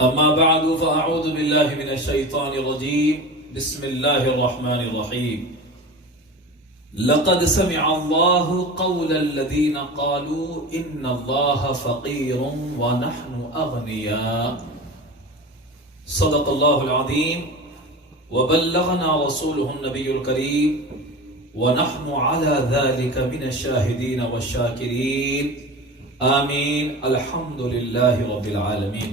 أما بعد فأعوذ بالله من الشيطان الرجيم بسم الله الرحمن الرحيم لقد سمع الله قول الذين قالوا إن الله فقير ونحن أغنياء صدق الله العظيم وبلغنا رسوله النبي الكريم ونحن على ذلك من الشاهدين والشاكرين آمين الحمد لله رب العالمين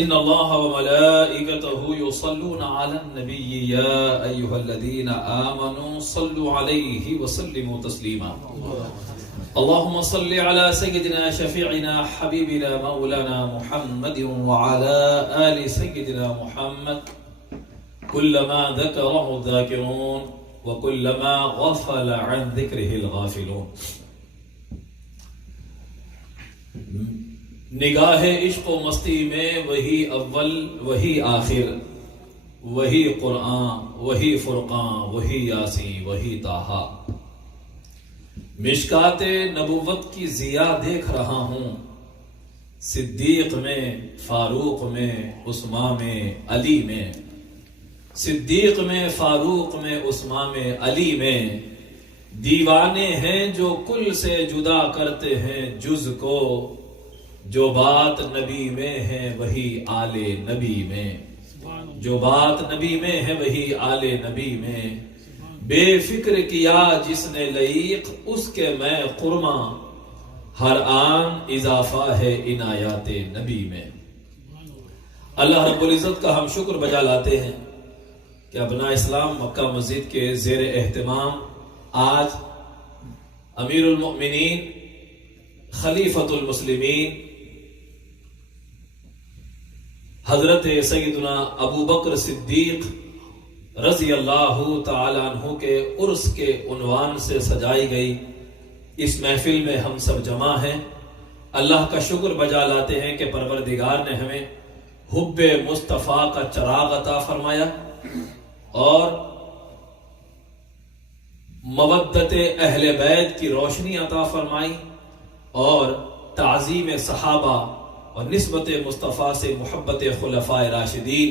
ان اللہ وملائکته یصلون علی النبی یا ایها الذین آمنوا صلوا علیہ وسلموا تسلیما اللهم صل علی سیدنا شفیعنا حبیبنا مولانا محمد وعلى آل سیدنا محمد كلما ذکره الذاکرون وكلما غفل عن ذکره الغافلون. نگاہ عشق و مستی میں وہی اول وہی آخر وہی قرآن وہی فرقان وہی یاسین وہی طٰہٰ. مشکات نبوت کی ضیا دیکھ رہا ہوں، صدیق میں، فاروق میں، عثمان میں، علی میں. صدیق میں، فاروق میں، عثمان میں، علی میں. دیوانے ہیں جو کل سے جدا کرتے ہیں جز کو، جو بات نبی میں ہے وہی آل نبی میں. جو بات نبی میں ہے وہی آل نبی میں. بے فکر کیا جس نے لعیق اس کے میں قرما، ہر آن اضافہ ہے عنایات نبی میں. اللہ رب العزت کا ہم شکر بجا لاتے ہیں کہ ابناء اسلام مکہ مسجد کے زیر اہتمام آج امیر المؤمنین خلیفۃ المسلمین حضرت سیدنا ابو بکر صدیق رضی اللہ تعالیٰ عنہ کے عرس کے عنوان سے سجائی گئی اس محفل میں ہم سب جمع ہیں. اللہ کا شکر بجا لاتے ہیں کہ پروردگار نے ہمیں حب مصطفیٰ کا چراغ عطا فرمایا اور مودت اہل بیت کی روشنی عطا فرمائی اور تعظیم صحابہ اور نسبت مصطفیٰ سے محبت خلفائے راشدین،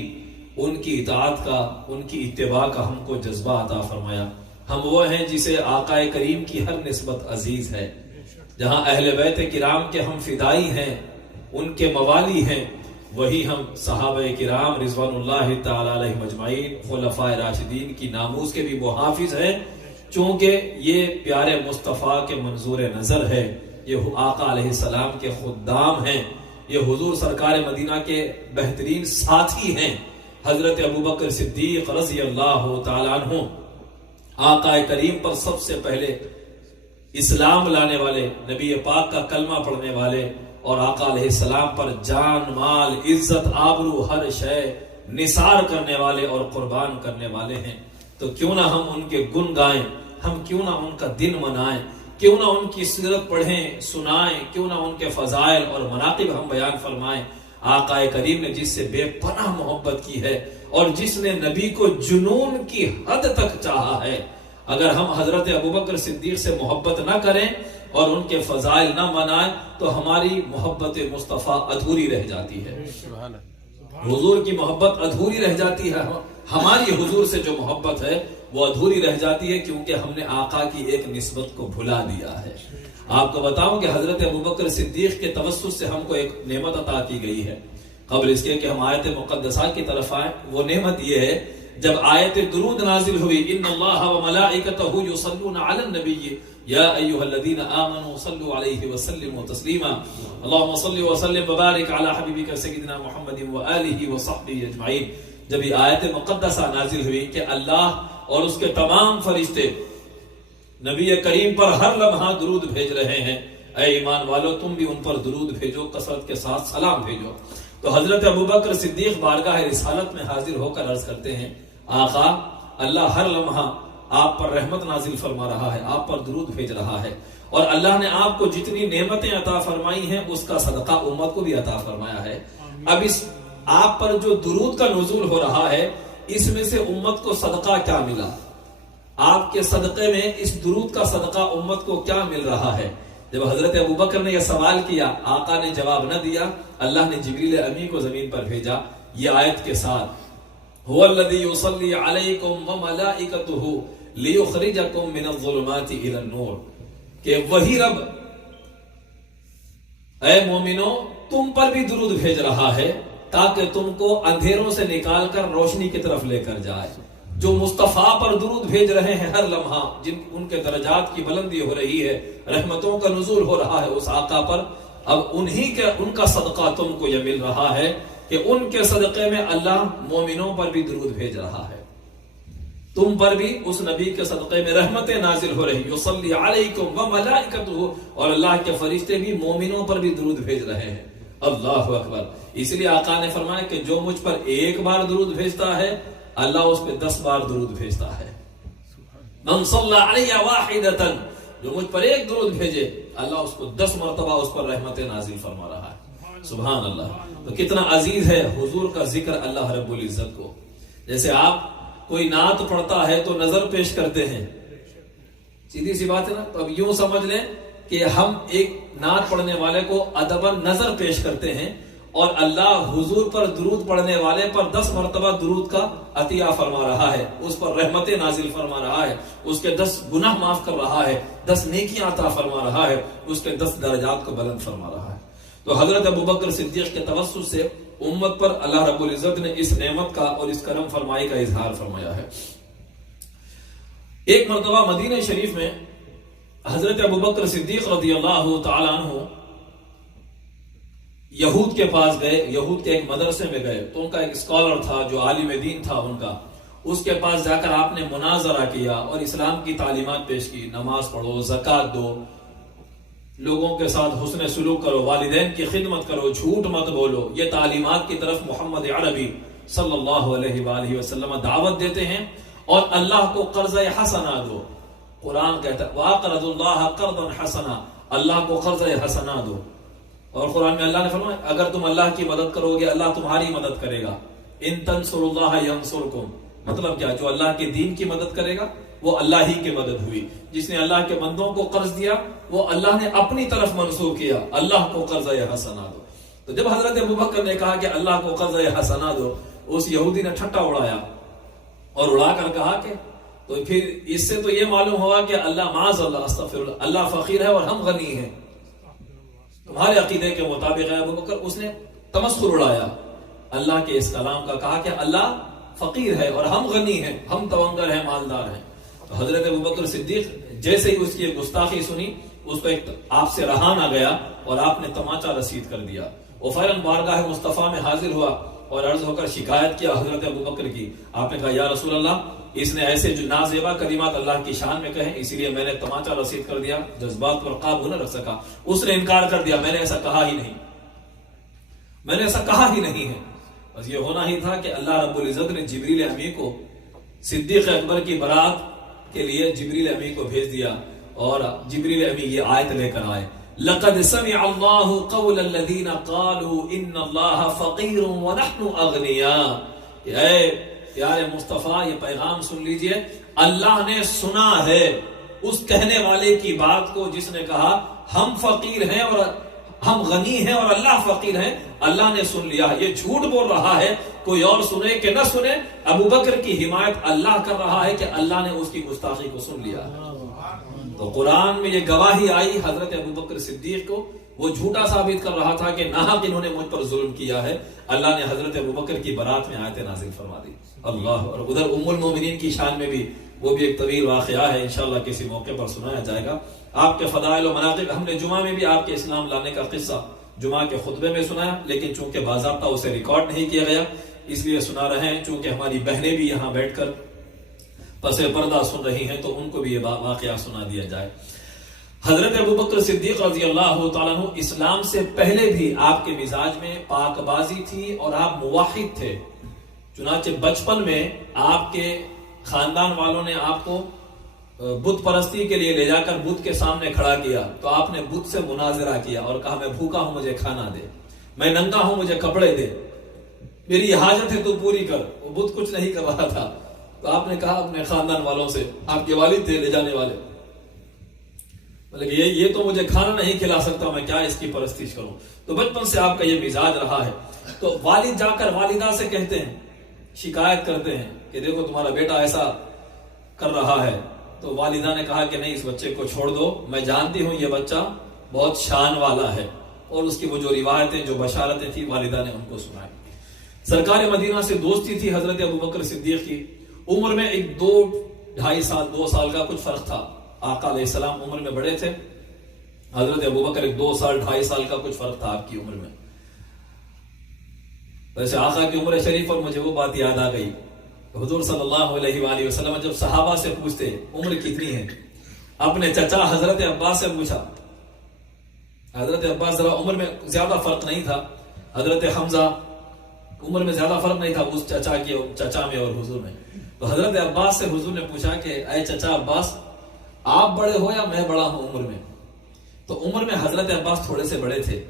ان کی اطاعت کا، ان کی اتباع کا ہم کو جذبہ عطا فرمایا. ہم وہ ہیں جسے آقا کریم کی ہر نسبت عزیز ہے. جہاں اہل بیت کرام کے ہم فدائی ہیں، ان کے موالی ہیں، وہی ہم صحابہ کرام رضوان اللہ تعالی علیہم اجمعین خلفائے راشدین کی ناموس کے بھی محافظ ہیں. چونکہ یہ پیارے مصطفیٰ کے منظور نظر ہے، یہ آقا علیہ السلام کے خدام ہیں، یہ حضور سرکار مدینہ کے بہترین ساتھی ہیں. حضرت ابوبکر صدیق رضی اللہ تعالیٰ عنہ آقا کریم پر سب سے پہلے اسلام لانے والے، نبی پاک کا کلمہ پڑھنے والے اور آقا علیہ السلام پر جان مال عزت آبرو ہر شے نثار کرنے والے اور قربان کرنے والے ہیں. تو کیوں نہ ہم ان کے گن گائیں، ہم کیوں نہ ان کا دن منائیں، کیوں نہ ان کی سیرت پڑھیں سنائیں، کیوں نہ ان کے فضائل اور مناقب ہم بیان فرمائیں. آقا کریم نے جس سے بے پناہ محبت کی ہے اور جس نے نبی کو جنون کی حد تک چاہا ہے، اگر ہم حضرت ابوبکر صدیق سے محبت نہ کریں اور ان کے فضائل نہ منائیں تو ہماری محبت مصطفیٰ ادھوری رہ جاتی ہے. حضور کی محبت ادھوری رہ جاتی ہے. ہماری حضور سے جو محبت ہے وہ ادھوری رہ جاتی ہے کیونکہ ہم نے آقا کی ایک نسبت کو بھلا دیا ہے. آپ کو بتاؤں کہ حضرت ابوبکر صدیق کے توسط سے ہم کو ایک نعمت عطا کی گئی ہے. قبل اس کے کہ ہم آیت مقدسہ کی طرف آئیں، وہ نعمت یہ ہے جب آیت درود نازل ہوئی، ان اللہ وملائکتہ یصلون علی النبی یا ایھا الذین آمنوا صلوا علیہ وسلموا تسلیما اللهم صل وسلم وبارک علی حبیبک سیدنا محمد وآلہ وصحبہ اجمعین. جب یہ آیت مقدسہ نازل ہوئی کہ اللہ اور اس کے تمام فرشتے نبی کریم پر ہر لمحہ درود بھیج رہے ہیں، اے ایمان والو تم بھی ان پر درود بھیجو، کثرت کے ساتھ سلام بھیجو. تو حضرت ابوبکر صدیق بارگاہ رسالت میں حاضر ہو کر عرض کرتے ہیں، آقا اللہ ہر لمحہ آپ پر رحمت نازل فرما رہا ہے، آپ پر درود بھیج رہا ہے، اور اللہ نے آپ کو جتنی نعمتیں عطا فرمائی ہیں اس کا صدقہ امت کو بھی عطا فرمایا ہے. اب اس آپ پر جو درود کا نزول ہو رہا ہے اس میں سے امت کو صدقہ کیا ملا؟ آپ کے صدقے میں اس درود کا صدقہ امت کو کیا مل رہا ہے؟ جب حضرت ابوبکر نے یہ سوال کیا، آقا نے جواب نہ دیا، اللہ نے جبریل امی کو زمین پر بھیجا یہ آیت کے ساتھ، هو الذی یصلی علیکم وملائکتہ لیخرجکم من الظلمات الی النور، کہ وہی رب اے مومنو تم پر بھی درود بھیج رہا ہے تاکہ تم کو اندھیروں سے نکال کر روشنی کی طرف لے کر جائے۔ جو مصطفیٰ پر درود بھیج رہے ہیں ہر لمحہ، جن ان کے درجات کی بلندی ہو رہی ہے، رحمتوں کا نزول ہو رہا ہے اس آقا پر، اب ان کا صدقہ تم کو یہ مل رہا ہے کہ ان کے صدقے میں اللہ مومنوں پر بھی درود بھیج رہا ہے، تم پر بھی اس نبی کے صدقے میں رحمتیں نازل ہو رہی، یصلی علیکم وملائکتہ، اور اللہ کے فرشتے بھی مومنوں پر بھی درود بھیج رہے ہیں۔ اللہ اکبر۔ اس لیے آقا نے فرمایا کہ جو مجھ پر ایک بار درود بھیجتا ہے اللہ اس پہ 10 بار درود بھیجتا ہے۔ من صلی علی واحدۃ، جو مجھ پر ایک درود بھیجے اللہ اس کو 10 مرتبہ اس پر رحمت نازل فرما رہا ہے۔ سبحان اللہ۔ تو کتنا عزیز ہے حضور کا ذکر اللہ رب العزت کو۔ جیسے آپ کوئی نعت پڑھتا ہے تو نظر پیش کرتے ہیں، سیدھی سی بات ہے نا، تو اب یوں سمجھ لیں کہ ہم ایک نعت پڑھنے والے کو ادباً نظر پیش کرتے ہیں، اور اللہ حضور پر درود پڑھنے والے پر 10 مرتبہ درود کا عطیہ فرما رہا ہے، اس پر رحمت نازل فرما رہا ہے، اس کے 10 گناہ معاف کر رہا ہے، 10 نیکیاں عطا فرما رہا ہے، اس کے 10 درجات کو بلند فرما رہا ہے۔ تو حضرت ابوبکر صدیق کے توسط سے امت پر اللہ رب العزت نے اس نعمت کا اور اس کرم فرمائی کا اظہار فرمایا ہے۔ ایک مرتبہ مدینہ شریف میں حضرت ابوبکر صدیق رضی اللہ تعالی عنہ یہود کے پاس گئے، یہود کے ایک مدرسے میں گئے، تو ان کا ایک اسکالر تھا جو عالم دین تھا ان کا، اس کے پاس جا کر آپ نے مناظرہ کیا اور اسلام کی تعلیمات پیش کی، نماز پڑھو، زکوٰۃ دو، لوگوں کے ساتھ حسن سلوک کرو، والدین کی خدمت کرو، جھوٹ مت بولو، یہ تعلیمات کی طرف محمد عربی صلی اللہ علیہ وآلہ وسلم دعوت دیتے ہیں، اور اللہ کو قرض حسنہ دو، قرآن کہتا ہے وَأَقْرَضُوا اللَّهَ قَرْضًا حَسَنًا، اللہ کو قرض حسنہ دو، اور قرآن میں اللہ نے فرمایا اگر تم اللہ کی مدد کرو گے اللہ تمہاری مدد کرے گا، ان تنصروا اللہ ینصرکم، مطلب کیا، جو اللہ کے دین کی مدد کرے گا وہ اللہ ہی کی مدد ہوئی، جس نے اللہ کے بندوں کو قرض دیا وہ اللہ نے اپنی طرف منسوخ کیا، اللہ کو قرض حسنہ دو۔ تو جب حضرت ابوبکر نے کہا کہ اللہ کو قرض حسنہ دو، اس یہودی نے ٹھٹا اڑایا اور اڑا کر کہا کہ، تو پھر اس سے تو یہ معلوم ہوا کہ اللہ معاذ اللہ استغفر اللہ، اللہ فقیر ہے اور ہم غنی ہیں، تمہارے عقیدے کے مطابق ہے ابوبکر، اس نے تمسخر اڑایا اللہ کے اس کلام کا، کہا کہ اللہ فقیر ہے اور ہم غنی ہیں، ہم تونگر ہیں، مالدار ہیں۔ تو حضرت ابوبکر صدیق جیسے ہی اس کی گستاخی سنی، اس کو ایک آپ سے رہان آ گیا اور آپ نے تماچا رسید کر دیا، وہ فوراً بارگاہ مصطفیٰ میں حاضر ہوا اور عرض ہو کر شکایت کیا حضرت ابوبکر کی۔ آپ نے کہا یا رسول اللہ، اس نے ایسے جو نازیبا کلمات اللہ کی شان میں کہیں، اسی لیے میں نے تماچا رسید کر دیا، جذبات پر قابو نہ رکھ سکا۔ اس نے انکار کر دیا، میں نے ایسا کہا ہی نہیں، میں نے ایسا کہا ہی نہیں ہے، بس یہ ہونا ہی تھا کہ اللہ رب العزت نے جبریل امی کو صدیق اکبر کی برات کے لیے جبریل امی کو بھیج دیا، اور جبریل امی یہ آیت لے کر آئے، لقد سمع اللہ قول الذین قالوا ان اللہ فقیر ونحن اغنیاء۔ اے پیارے مصطفیٰ یہ پیغام سن لیجئے، اللہ نے سنا ہے اس کہنے والے کی بات کو جس نے کہا ہم فقیر ہیں اور ہم غنی ہیں اور اللہ فقیر ہیں، اللہ نے سن لیا، یہ جھوٹ بول رہا ہے، کوئی اور سنے کہ نہ سنے، ابوبکر کی حمایت اللہ کر رہا ہے کہ اللہ نے اس کی گستاخی کو سن لیا۔ تو قرآن میں یہ گواہی آئی حضرت ابوبکر صدیق کو، وہ جھوٹا ثابت کر رہا تھا کہ ناحق انہوں نے مجھ پر ظلم کیا ہے، اللہ نے حضرت ابوبکر کی برات میں آیت نازل فرما دی۔ اللہ، اور ادھر ام المومنین کی شان میں بھی وہ بھی ایک طویل واقعہ ہے، انشاءاللہ کسی موقع پر سنایا جائے گا۔ آپ کے فضائل و مناقب، ہم نے جمعہ میں بھی آپ کے اسلام لانے کا قصہ جمعہ کے خطبے میں سنایا، لیکن چونکہ باضابطہ اسے ریکارڈ نہیں کیا گیا اس لیے سنا رہے ہیں، چونکہ ہماری بہنیں بھی یہاں بیٹھ کر پس پردہ سن رہی ہیں تو ان کو بھی یہ واقعہ سنا دیا جائے۔ حضرت ابوبکر صدیق رضی اللہ تعالیٰ عنہ اسلام سے پہلے بھی آپ کے مزاج میں پاک بازی تھی اور آپ موحد تھے، چنانچہ بچپن میں آپ کے خاندان والوں نے آپ کو بت پرستی کے لیے لے جا کر بت کے سامنے کھڑا کیا، تو آپ نے بت سے مناظرہ کیا اور کہا میں بھوکا ہوں مجھے کھانا دے، میں ننگا ہوں مجھے کپڑے دے، میری حاجت ہے تو پوری کر۔ وہ بت کچھ نہیں کر رہا تھا، تو آپ نے کہا اپنے خاندان والوں سے، آپ کے والد تھے لے جانے والے، بلکہ یہ تو مجھے کھانا نہیں کھلا سکتا، میں کیا اس کی پرستش کروں. تو بچپن سے آپ کا یہ مزاج رہا ہے. تو والد جا کر والدہ سے کہتے ہیں، شکایت کرتے ہیں کہ دیکھو تمہارا بیٹا ایسا کر رہا ہے. تو والدہ نے کہا کہ نہیں، اس بچے کو چھوڑ دو، میں جانتی ہوں یہ بچہ بہت شان والا ہے. اور اس کی وہ جو روایتیں، جو بشارتیں تھی، والدہ نے ان کو سنائی. سرکار مدینہ سے دوستی تھی حضرت ابوبکر صدیق کی. عمر میں ایک 2 سال کا کچھ فرق تھا. آقا علیہ السلام عمر میں بڑے تھے، حضرت ابوبکر ایک 2.5 سال کا کچھ فرق تھا آپ کی عمر میں. ویسے آقا کی عمر شریف پر مجھے وہ بات یاد آ گئی، حضور صلی اللہ علیہ وآلہ وسلم جب صحابہ سے پوچھتے عمر کتنی ہے، اپنے چچا حضرت عباس سے پوچھا. حضرت عباس ذرا عمر میں زیادہ فرق نہیں تھا، حضرت حمزہ عمر میں زیادہ فرق نہیں تھا اس چچا میں اور حضور میں. تو حضرت عباس سے حضور نے پوچھا کہ اے چچا عباس، آپ بڑے ہو یا میں بڑا ہوں عمر میں؟ تو عمر میں حضرت عباس تھوڑے سے بڑے تھے،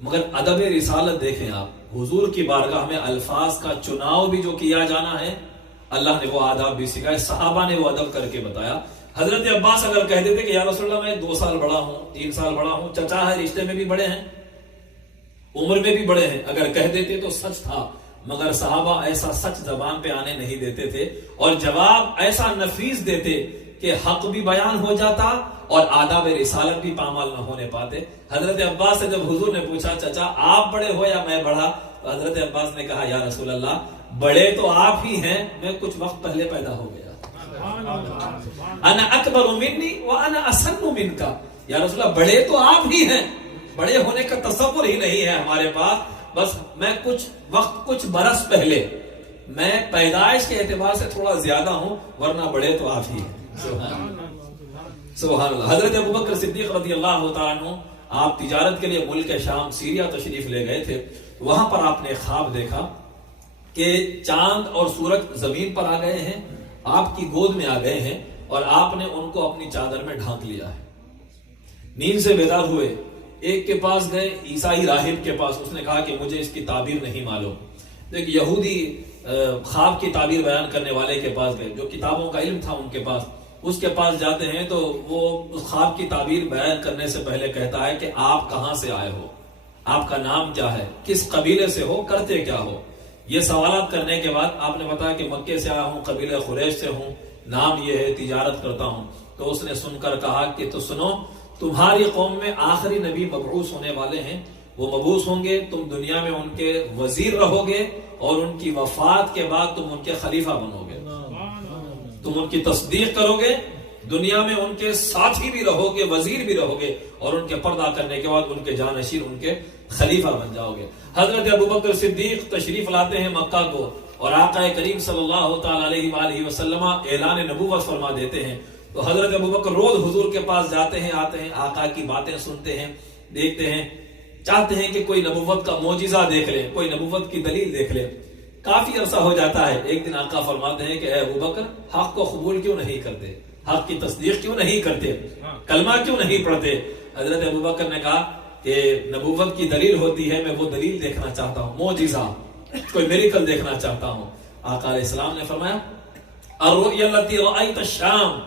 مگر ادب رسالت دیکھیں آپ، حضور کی بارگاہ میں الفاظ کا چناؤ بھی جو کیا جانا ہے، اللہ نے وہ آداب بھی سکھائے، صحابہ نے وہ ادب کر کے بتایا. حضرت عباس اگر کہہ دیتے کہ یا رسول اللہ میں 2 سال بڑا ہوں، 3 سال بڑا ہوں، چچا ہے رشتے میں بھی بڑے ہیں، عمر میں بھی بڑے ہیں، اگر کہہ دیتے تو سچ تھا. مگر صحابہ ایسا سچ زبان پہ آنے نہیں دیتے تھے، اور جواب ایسا نفیس دیتے کہ حق بھی بیان ہو جاتا اور آداب رسالت بھی پامال نہ ہونے پاتے. حضرت عباس سے جب حضور نے پوچھا چچا آپ بڑے ہو یا میں بڑا، تو حضرت عباس نے کہا یا رسول اللہ بڑے تو آپ ہی ہیں، میں کچھ وقت پہلے پیدا ہو گیا. انا اکبر منی وانا اسن منک، یا رسول اللہ بڑے تو آپ ہی ہیں، بڑے ہونے کا تصور ہی نہیں ہے ہمارے پاس، بس میں کچھ برس پہلے، میں پیدائش کے اعتبار سے تھوڑا زیادہ ہوں، ورنہ بڑے تو آپ ہی ہیں. سبحان اللہ. حضرت ابوبکر صدیق رضی اللہ تعالیٰ عنہ آپ تجارت کے لیے ملک شام سیریا تشریف لے گئے تھے. وہاں پر آپ نے خواب دیکھا کہ چاند اور سورج زمین پر آ گئے ہیں، آپ کی گود میں آ گئے ہیں، اور آپ نے ان کو اپنی چادر میں ڈھانک لیا ہے. نیند سے بیدار ہوئے، ایک کے پاس گئے، عیسائی راہب کے پاس، اس نے کہا کہ مجھے اس کی تعبیر نہیں معلوم. ایک یہودی خواب کی تعبیر بیان کرنے والے کے پاس گئے، جو کتابوں کا علم تھا ان کے پاس. اس کے پاس جاتے ہیں تو وہ اس خواب کی تعبیر بیان کرنے سے پہلے کہتا ہے کہ آپ کہاں سے آئے ہو، آپ کا نام کیا ہے، کس قبیلے سے ہو، کرتے کیا ہو. یہ سوالات کرنے کے بعد آپ نے بتایا کہ مکے سے آیا ہوں، قبیلہ قریش سے ہوں، نام یہ ہے، تجارت کرتا ہوں. تو اس نے سن کر کہا کہ تو سنو، تمہاری قوم میں آخری نبی مبعوث ہونے والے ہیں، وہ مبعوث ہوں گے، تم دنیا میں ان کے وزیر رہو گے، اور ان کی وفات کے بعد تم ان کے خلیفہ بنو گے، تم ان کی تصدیق کرو گے، دنیا میں ان کے ساتھی بھی رہو گے، وزیر بھی رہو گے، اور ان کے پردہ کرنے کے بعد ان کے جانشین، ان کے خلیفہ بن جاؤ گے. حضرت ابوبکر صدیق تشریف لاتے ہیں مکہ کو، اور آقا کریم صلی اللہ تعالی علیہ وآلہ وسلم اعلان نبوت فرما دیتے ہیں. تو حضرت ابوبکر روز حضور کے پاس جاتے ہیں، آتے ہیں، آقا کی باتیں سنتے ہیں، دیکھتے ہیں، چاہتے ہیں کہ کوئی نبوت کا معجزہ دیکھ لیں، کوئی نبوت کی دلیل دیکھ لیں. کافی عرصہ ہو جاتا ہے. ایک دن آقا فرماتے ہیں کہ اے ابوبکر، حق کو قبول کیوں نہیں کرتے، حق کی تصدیق کیوں نہیں کرتے، کلمہ کیوں نہیں پڑھتے؟ حضرت ابوبکر نے کہا کہ نبوت کی دلیل ہوتی ہے، میں وہ دلیل دیکھنا چاہتا ہوں، معجزہ، کوئی میریکل دیکھنا چاہتا ہوں. آقا علیہ السلام نے فرمایا الرؤیا التي رأيت الشام،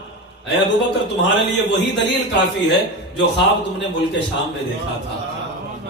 اے ابوبکر تمہارے لیے وہی دلیل کافی ہے جو خواب تم نے ملک شام میں دیکھا تھا،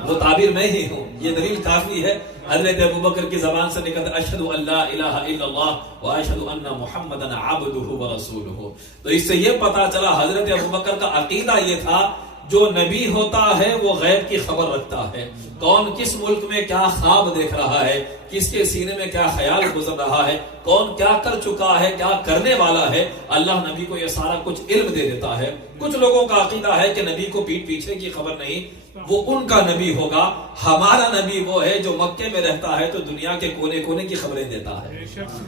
وہ تعبیر میں ہی ہوں، یہ دلیل کافی ہے. حضرت ابوبکر کی زبان سے نکلتا اشہد ان لا الہ الا اللہ واشہد ان محمدا عبدہ ورسولہ. تو اس سے یہ پتا چلا حضرت ابوبکر کا عقیدہ یہ تھا جو نبی ہوتا ہے وہ غیب کی خبر رکھتا ہے، کون کس ملک میں کیا خواب دیکھ رہا ہے، کس کے سینے میں کیا خیال گزر رہا ہے، کون کیا کر چکا ہے، کیا کرنے والا ہے، اللہ نبی کو یہ سارا کچھ علم دے دیتا ہے. کچھ لوگوں کا عقیدہ ہے کہ نبی کو پیٹ پیچھے کی خبر نہیں، وہ ان کا نبی ہوگا. ہمارا نبی وہ ہے جو مکے میں رہتا ہے تو دنیا کے کونے کونے کی خبریں دیتا ہے.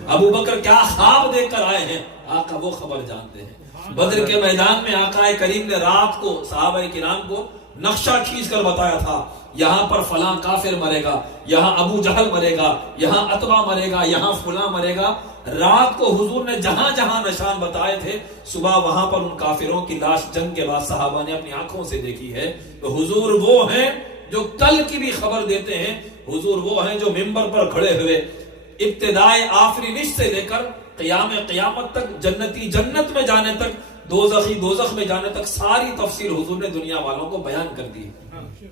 ابوبکر کیا خواب دیکھ کر آئے ہیں، آقا وہ خبر جانتے ہیں. بدر کے میدان میں آقا کریم نے رات کو صحابہ کرام کو نقشہ کھینچ کر بتایا تھا، یہاں پر فلاں کافر مرے گا، یہاں ابو جہل مرے گا، یہاں عتبہ مرے گا، یہاں فلاں مرے گا. رات کو حضور نے جہاں جہاں نشان بتائے تھے، صبح وہاں پر ان کافروں کی لاش جنگ کے بعد صحابہ نے اپنی آنکھوں سے دیکھی ہے. تو حضور وہ ہیں جو کل کی بھی خبر دیتے ہیں، حضور وہ ہیں جو منبر پر کھڑے ہوئے ابتدائے آفرینش سے لے کر قیامت تک، جنتی جنت میں جانے تک دوزخ میں جانے تک ساری تفصیل حضور نے دنیا والوں کو بیان کر دی ہے،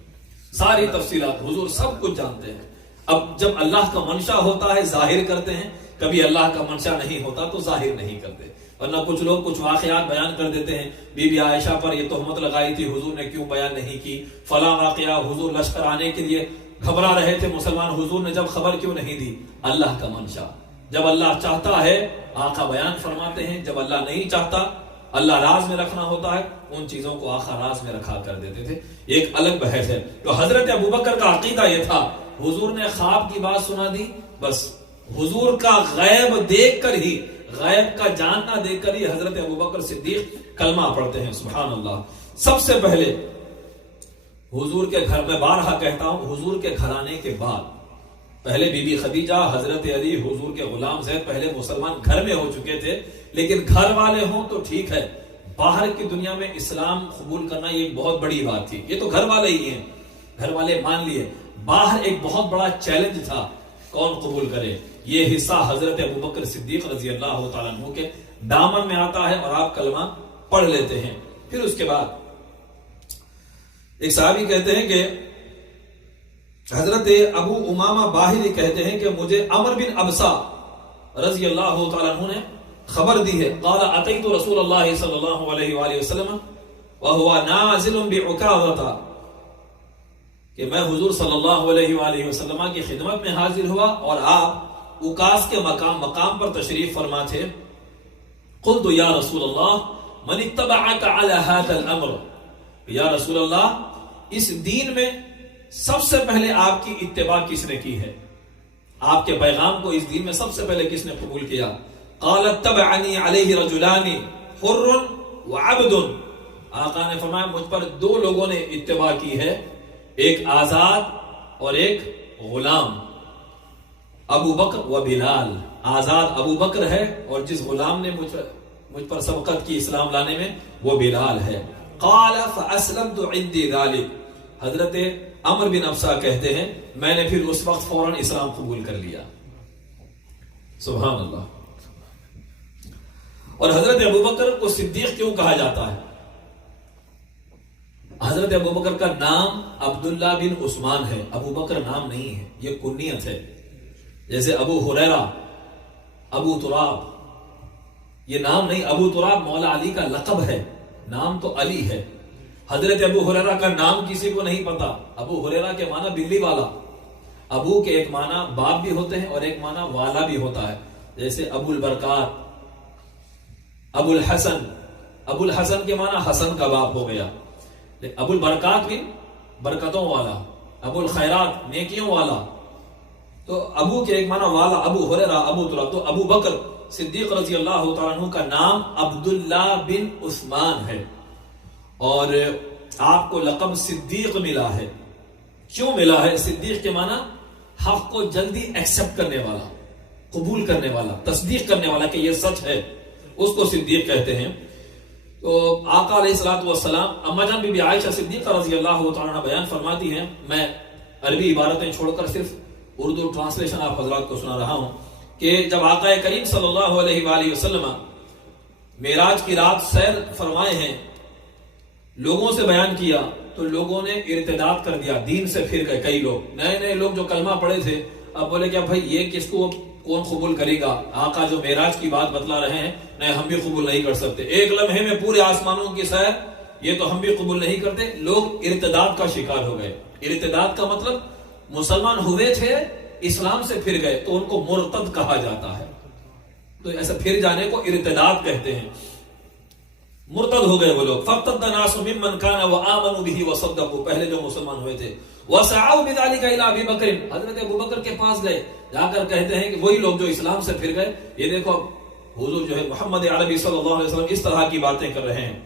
ساری تفصیلات حضور سب کچھ جانتے ہیں۔ اب جب اللہ کا منشا ہوتا ہے ظاہر کرتے ہیں، کبھی اللہ کا منشا نہیں ہوتا تو ظاہر نہیں کرتے، ورنہ کچھ لوگ کچھ واقعات بیان کر دیتے ہیں، بی بی عائشہ پر یہ تہمت لگائی تھی، حضور نے کیوں بیان نہیں کی، فلاں واقعہ، حضور لشکر آنے کے لیے گھبرا رہے تھے مسلمان، حضور نے جب خبر کیوں نہیں دی؟ اللہ کا منشا، جب اللہ چاہتا ہے آقا بیان فرماتے ہیں، جب اللہ نہیں چاہتا، اللہ راز میں رکھنا ہوتا ہے، ان چیزوں کو آقا راز میں رکھا کر دیتے تھے۔ ایک الگ بحث ہے۔ تو حضرت ابوبکر کا عقیدہ یہ تھا، حضور نے خواب کی بات سنا دی، بس حضور کا غیب دیکھ کر ہی، غیب کا جاننا دیکھ کر ہی حضرت ابوبکر صدیق کلمہ پڑھتے ہیں۔ سبحان اللہ۔ سب سے پہلے حضور کے گھر میں، بارہا کہتا ہوں، حضور کے گھرانے کے بعد پہلے بی بی خدیجہ، حضرت علی، حضور کے غلام زید پہلے مسلمان گھر میں ہو چکے تھے، لیکن گھر والے ہوں تو ٹھیک ہے، باہر کی دنیا میں اسلام قبول کرنا یہ ایک بہت بڑی بات تھی۔ یہ تو گھر والے ہی ہیں، گھر والے مان لیے، باہر ایک بہت بڑا چیلنج تھا، کون قبول کرے؟ یہ حصہ حضرت ابوبکر صدیق رضی اللہ تعالیٰ عنہ کے دامن میں آتا ہے اور آپ کلمہ پڑھ لیتے ہیں۔ پھر اس کے بعد ایک صحابی کہتے ہیں کہ حضرت ابو امامہ باہلی کہتے ہیں کہ مجھے عمر بن ابسا رضی اللہ تعالیٰ عنہ نے خبر دی ہے، قال اتیت رسول اللہ صلی اللہ علیہ وآلہ وسلم وهو نازل بعکاظہ، کہ میں حضور صلی اللہ علیہ وآلہ وسلم کی خدمت میں حاضر ہوا اور آپ عکاظ کے مقام پر تشریف فرما تھے۔ قلت یا رسول اللہ من اتبعک علی هذا الامر، یا رسول اللہ اس دین میں سب سے پہلے آپ کی اتباع کس نے کی ہے؟ آپ کے پیغام کو اس دین میں سب سے پہلے کس نے قبول کیا؟ قال اتبعنی علیہ رجلان حر وعبد، آقا نے فرمایا مجھ پر دو لوگوں نے اتباع کی ہے، ایک آزاد اور ایک غلام، ابو بکر و بلال۔ آزاد ابو بکر ہے اور جس غلام نے مجھ پر سبقت کی اسلام لانے میں وہ بلال ہے۔ قال فاسلمت عندي ذلك، حضرت عمر بن ابسا کہتے ہیں میں نے پھر اس وقت فوراً اسلام قبول کر لیا۔ سبحان اللہ۔ اور حضرت ابوبکر کو صدیق کیوں کہا جاتا ہے؟ حضرت ابوبکر کا نام عبداللہ بن عثمان ہے، ابوبکر نام نہیں ہے، یہ کنیت ہے۔ جیسے ابو ہریرہ، ابو تراب، یہ نام نہیں، ابو تراب مولا علی کا لقب ہے، نام تو علی ہے۔ حضرت ابو ہریرہ کا نام کسی کو نہیں پتا۔ ابو ہریرہ کے معنی بلی والا، ابو کے ایک معنی باپ بھی ہوتے ہیں اور ایک معنی والا بھی ہوتا ہے، جیسے ابو البرکات، ابو الحسن، ابو الحسن کے معنی حسن کا باپ ہو گیا، ابو البرکات بھی برکتوں والا، ابو الخیرات نیکیوں والا، تو ابو کے ایک معنی والا، ابو ہریرہ، ابو تراب۔ تو ابو بکر صدیق رضی اللہ تعالیٰ عنہ کا نام عبداللہ بن عثمان ہے، اور آپ کو لقب صدیق ملا ہے۔ کیوں ملا ہے؟ صدیق کے معنی حق کو جلدی ایکسپٹ کرنے والا، قبول کرنے والا، تصدیق کرنے والا کہ یہ سچ ہے، اس کو صدیق کہتے ہیں۔ تو آقا علیہ الصلوۃ والسلام، اما جان بی بی عائشہ صدیقہ رضی اللہ تعالیٰ عنہ بیان فرماتی ہیں، میں عربی عبارتیں چھوڑ کر صرف اردو ٹرانسلیشن آپ حضرات کو سنا رہا ہوں، کہ جب آقا کریم صلی اللہ علیہ وآلہ وسلم معراج کی رات سیر فرمائے ہیں، لوگوں سے بیان کیا تو لوگوں نے ارتداد کر دیا، دین سے پھر گئے۔ کئی لوگ، نئے نئے لوگ جو کلمہ پڑھے تھے، اب بولے کہ بھائی یہ کس کو کون قبول کرے گا؟ آقا جو معراج کی بات بتلا رہے ہیں، نہیں ہم بھی قبول نہیں کر سکتے، ایک لمحے میں پورے آسمانوں کی سیر، یہ تو ہم بھی قبول نہیں کرتے۔ لوگ ارتداد کا شکار ہو گئے۔ ارتداد کا مطلب مسلمان ہوئے تھے، اسلام سے پھر گئے، تو ان کو مرتد کہا جاتا ہے۔ تو ایسا پھر جانے کو ارتداد کہتے ہیں، مرتد ہو گئے وہ لوگ۔ فَارْتَدَّ النَّاسُ مِمَّنْ كَانَ وَآمَنُوا بِهِ وَصَدَّقُوا، پہلے جو مسلمان ہوئے تھے، وَسَعَوْا بِذَلِكَ إِلَىٰ أَبِي بَكْرٍ، حضرت ابوبکر کے پاس گئے، جا کر کہتے ہیں کہ وہی لوگ جو اسلام سے پھر گئے، یہ دیکھو حضور جو ہے محمد عربی صلی اللہ علیہ وسلم اس طرح کی باتیں کر رہے ہیں۔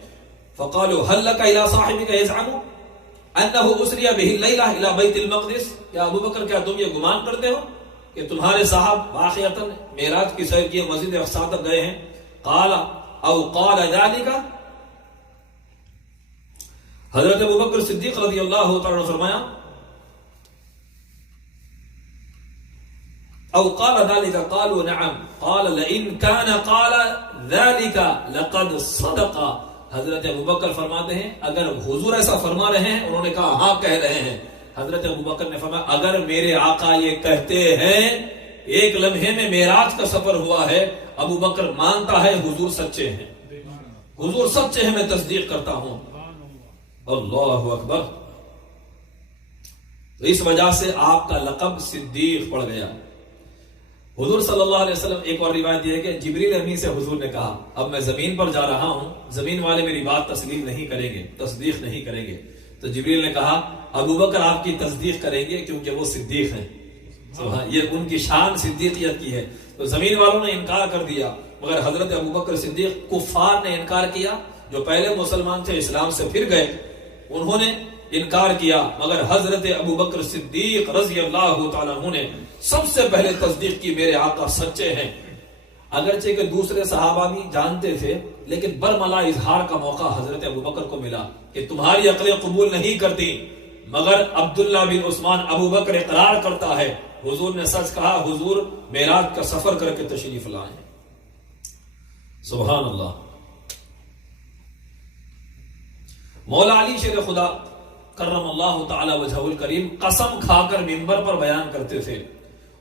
فَقَالُوا هَلْ لَكَ إِلَىٰ صَاحِبِكَ يَزْعَمُ أَنَّهُ أُسْرِيَ بِهِ اللَّيْلَةَ إِلَىٰ بَيْتِ الْمَقْدِسِ، کیا ابوبکر کیا تم یہ گمان کرتے ہو کہ تمہارے صاحب واقعتاً معراج کی سیر کیے، مسجد اقصی تک گئے ہیں؟ قال او قال ذلك، حضرت ابوبکر صدیق رضی اللہ تعالیٰ عنہ فرمایا او قال ذلك قالوا نعم قال لئن كان قال ذلك لقد صدق. حضرت ابوبکر فرماتے ہیں اگر حضور ایسا فرما رہے ہیں، انہوں نے کہا ہاں کہہ رہے ہیں. حضرت ابوبکر نے فرمایا اگر میرے آقا یہ کہتے ہیں ایک لمحے میں معراج کا سفر ہوا ہے، ابوبکر مانتا ہے حضور سچے ہیں، حضور سچے ہیں، میں تصدیق کرتا ہوں. اللہ اکبر. تو اس وجہ سے آپ کا لقب صدیق پڑ گیا. حضور صلی اللہ علیہ وسلم ایک اور روایت یہ ہے کہ جبریل امین سے حضور نے کہا اب میں زمین پر جا رہا ہوں، زمین والے میری بات تسلیم نہیں کریں گے، تصدیق نہیں کریں گے. تو جبریل نے کہا ابوبکر آپ کی تصدیق کریں گے کیونکہ وہ صدیق ہیں. یہ ان کی شان صدیقیت کی ہے. تو زمین والوں نے انکار کر دیا، مگر حضرت ابوبکر صدیق، کفار نے انکار کیا، جو پہلے مسلمان تھے اسلام سے پھر گئے انہوں نے انکار کیا، مگر حضرت ابوبکر صدیق رضی اللہ تعالیٰ عنہ نے سب سے پہلے تصدیق کی میرے آقا سچے ہیں. اگرچہ کہ دوسرے صحابہ بھی جانتے تھے، لیکن برملا اظہار کا موقع حضرت ابوبکر کو ملا کہ تمہاری عقلیں قبول نہیں کرتی، مگر عبداللہ بن عثمان ابوبکر اقرار کرتا ہے حضور نے سچ کہا، حضور معراج کا سفر کر کے تشریف لائے. سبحان اللہ. مولا علی شیر خدا کرم اللہ تعالی وجہہ الکریم قسم کھا کر منبر پر بیان کرتے تھے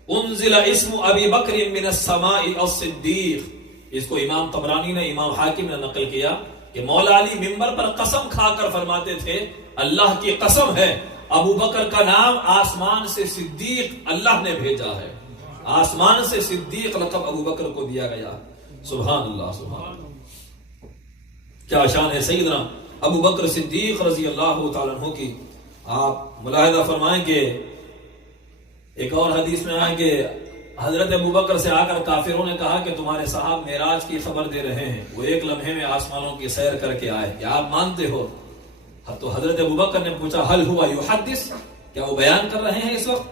انزل اسم ابی بکر من السماء الصدیق. اس کو امام طبرانی نے، امام حاکم نے نقل کیا کہ مولا علی منبر پر قسم کھا کر فرماتے تھے اللہ کی قسم ہے ابو بکر کا نام آسمان سے صدیق اللہ نے بھیجا ہے، آسمان سے صدیق لقب ابو بکر کو دیا گیا. سبحان اللہ سبحان اللہ. کیا شان ہے سیدنا ابو بکر صدیق رضی اللہ تعالیٰ عنہ کی. آپ ملاحظہ فرمائیں کہ ایک اور حدیث میں آئے کہ حضرت ابو بکر سے آ کر کافروں نے کہا کہ تمہارے صاحب معراج کی خبر دے رہے ہیں، وہ ایک لمحے میں آسمانوں کی سیر کر کے آئے، کیا آپ مانتے ہو؟ تو حضرت ابو بکر نے پوچھا حل ہوا یحدث، کیا وہ بیان کر رہے ہیں اس وقت؟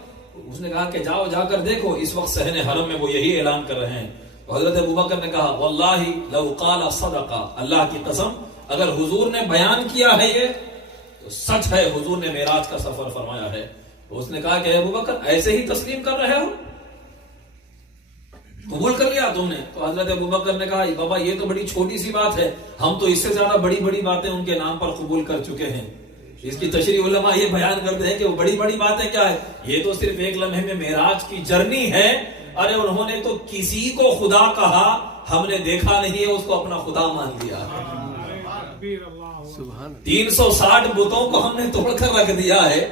اس نے کہا کہ جاؤ جا کر دیکھو، اس وقت صحن حرم میں وہ یہی اعلان کر رہے ہیں. تو حضرت ابو بکر نے کہا واللہ لو قال صدق، اللہ کی قسم اگر حضور نے بیان کیا ہے یہ تو سچ ہے، حضور نے معراج کا سفر فرمایا ہے. تو اس نے کہا کہ ابو بکر ایسے ہی تسلیم کر رہے ہو، قبول کر لیا تم نے؟ تو حضرت ابو بکر نے کہا بابا یہ تو بڑی چھوٹی سی بات ہے، ہم تو اس سے زیادہ بڑی بڑی باتیں ان کے نام پر قبول کر چکے ہیں. اس کی تشریح علماء یہ بیان کرتے ہیں کہ وہ بڑی بڑی باتیں کیا ہے، یہ تو صرف ایک لمحے میں معراج کی جرنی ہے. ارے انہوں نے تو کسی کو خدا کہا، ہم نے دیکھا نہیں ہے، اس کو اپنا خدا مان لیا. 360 بتوں کو ہم نے توڑ کر رکھ دیا ہے،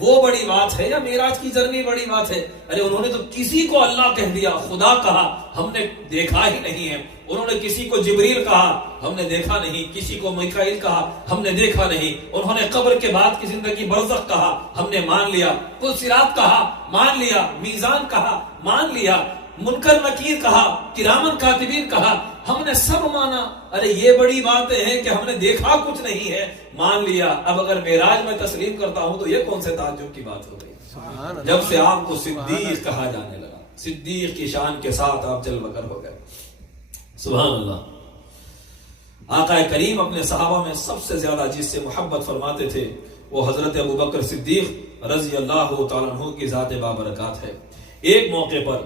وہ بڑی بات ہے یا معراج کی جرنی بڑی بات ہے؟ ارے انہوں نے تو کسی کو اللہ کہہ دیا، خدا کہا، ہم نے دیکھا ہی نہیں ہے. انہوں نے کسی کو جبریل کہا، ہم نے دیکھا نہیں. کسی کو میکائیل کہا، ہم نے دیکھا نہیں. انہوں نے قبر کے بعد کی زندگی برزخ کہا، ہم نے مان لیا. پل صراط کہا، مان لیا. میزان کہا، مان لیا. منکر نکیر کہا، کرامن کاتبین کہا، ہم نے سب مانا. ارے یہ بڑی باتیں ہیں کہ ہم نے دیکھا کچھ نہیں ہے، مان لیا. اب اگر معراج میں تسلیم کرتا ہوں تو یہ کون سے تعجب کی بات ہو گئی؟ جب سے آپ کو صدیق کہا جانے لگا، صدیق کی شان کے ساتھ آپ چل بکر ہو گئے. سبحان اللہ. آقا کریم اپنے صحابہ میں سب سے زیادہ جس سے محبت فرماتے تھے وہ حضرت ابو بکر صدیق رضی اللہ تعالیٰ عنہ کی ذات بابرکات ہے. ایک موقع پر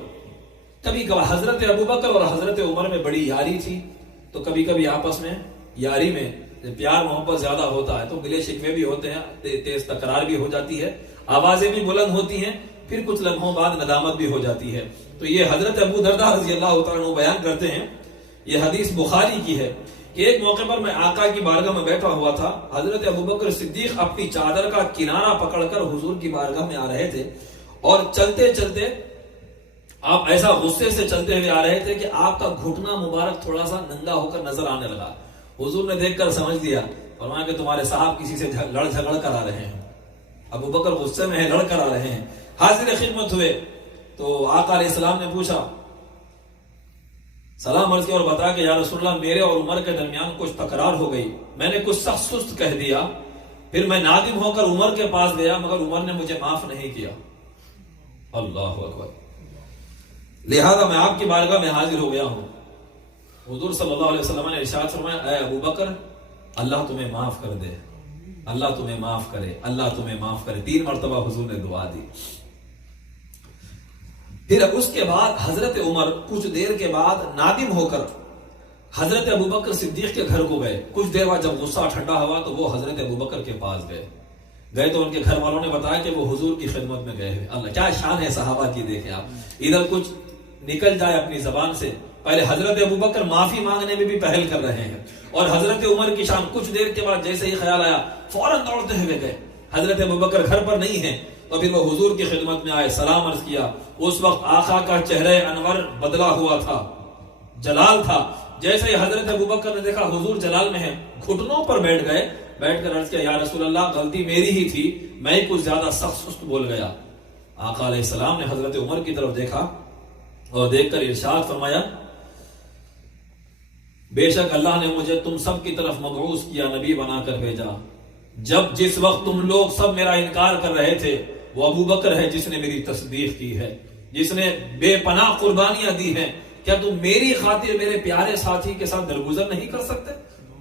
کبھی کبھی حضرت ابو بکر اور حضرت عمر میں بڑی یاری تھی، تو کبھی کبھی آپس میں یاری میں پیار محبت زیادہ ہوتا ہے تو گلے شکوے بھی ہوتے ہیں، تیز تکرار بھی ہو جاتی ہے، آوازیں بھی بلند ہوتی ہیں، پھر کچھ لمحوں بعد ندامت بھی ہو جاتی ہے. تو یہ حضرت ابو درداء رضی اللہ تعالیٰ عنہ بیان کرتے ہیں، یہ حدیث بخاری کی ہے کہ ایک موقع پر میں آقا کی بارگاہ میں بیٹھا ہوا تھا. حضرت ابو بکر صدیق اپنی چادر کا کنارہ پکڑ کر حضور کی بارگاہ میں آ رہے تھے، اور چلتے چلتے آپ ایسا غصے سے چلتے ہوئے آ رہے تھے کہ آپ کا گھٹنا مبارک تھوڑا سا ننگا ہو کر نظر آنے لگا. حضور نے دیکھ کر سمجھ لیا، فرمایا کہ تمہارے صاحب کسی سے لڑ جھگڑ کر آ رہے ہیں. ابو بکر غصے میں ہے، لڑ کر آ رہے ہیں. حاضر خدمت ہوئے تو آقا علیہ السلام نے پوچھا، سلام عرض کیا اور بتا کہ یا رسول اللہ میرے اور عمر کے درمیان کچھ تکرار ہو گئی، میں نے کچھ سخت سست کہہ دیا، پھر میں نادم ہو کر عمر کے پاس گیا مگر عمر نے مجھے معاف نہیں کیا. اللہ اکبر. لہذا میں آپ کی بارگاہ میں حاضر ہو گیا ہوں. حضور صلی اللہ علیہ وسلم نے ارشاد فرمایا، اے ابو بکر اللہ تمہیں معاف کر دے، اللہ تمہیں معاف کرے، اللہ تمہیں معاف کرے. 3 مرتبہ حضور نے دعا دی. پھر اس کے بعد حضرت عمر کچھ دیر کے بعد نادم ہو کر حضرت ابوبکر صدیق کے گھر کو گئے. کچھ دیر بعد جب غصہ ٹھنڈا ہوا تو وہ حضرت ابوبکر کے پاس گئے تو ان کے گھر والوں نے بتایا کہ وہ حضور کی خدمت میں گئے ہوئے. اللہ کیا شان ہے صحابہ کی، دیکھیں آپ. ادھر کچھ نکل جائے اپنی زبان سے، پہلے حضرت ابوبکر معافی مانگنے میں بھی پہل کر رہے ہیں، اور حضرت عمر کی شان کچھ دیر کے بعد جیسے ہی خیال آیا فوراً دوڑتے ہوئے گئے. حضرت ابوبکر گھر پر نہیں ہیں تو پھر وہ حضور کی خدمت میں آئے، سلام عرض کیا. اس وقت آقا کا چہرہ انور بدلا ہوا تھا، جلال تھا. جیسے ہی حضرت ابوبکر نے دیکھا حضور جلال میں ہیں، گھٹنوں پر بیٹھ گئے. بیٹھ کر عرض کیا یا رسول اللہ غلطی میری ہی تھی، میں کچھ زیادہ سخت سست بول گیا. آقا علیہ السلام نے حضرت عمر کی طرف دیکھا اور دیکھ کر ارشاد فرمایا بے شک اللہ نے مجھے تم سب کی طرف مبعوث کیا، نبی بنا کر بھیجا. جس وقت تم لوگ سب میرا انکار کر رہے تھے وہ ابوبکر ہے جس نے میری تصدیق کی ہے، جس نے بے پناہ قربانیاں دی ہیں. کیا تم میری خاطر میرے پیارے ساتھی کے ساتھ درگزر نہیں کر سکتے؟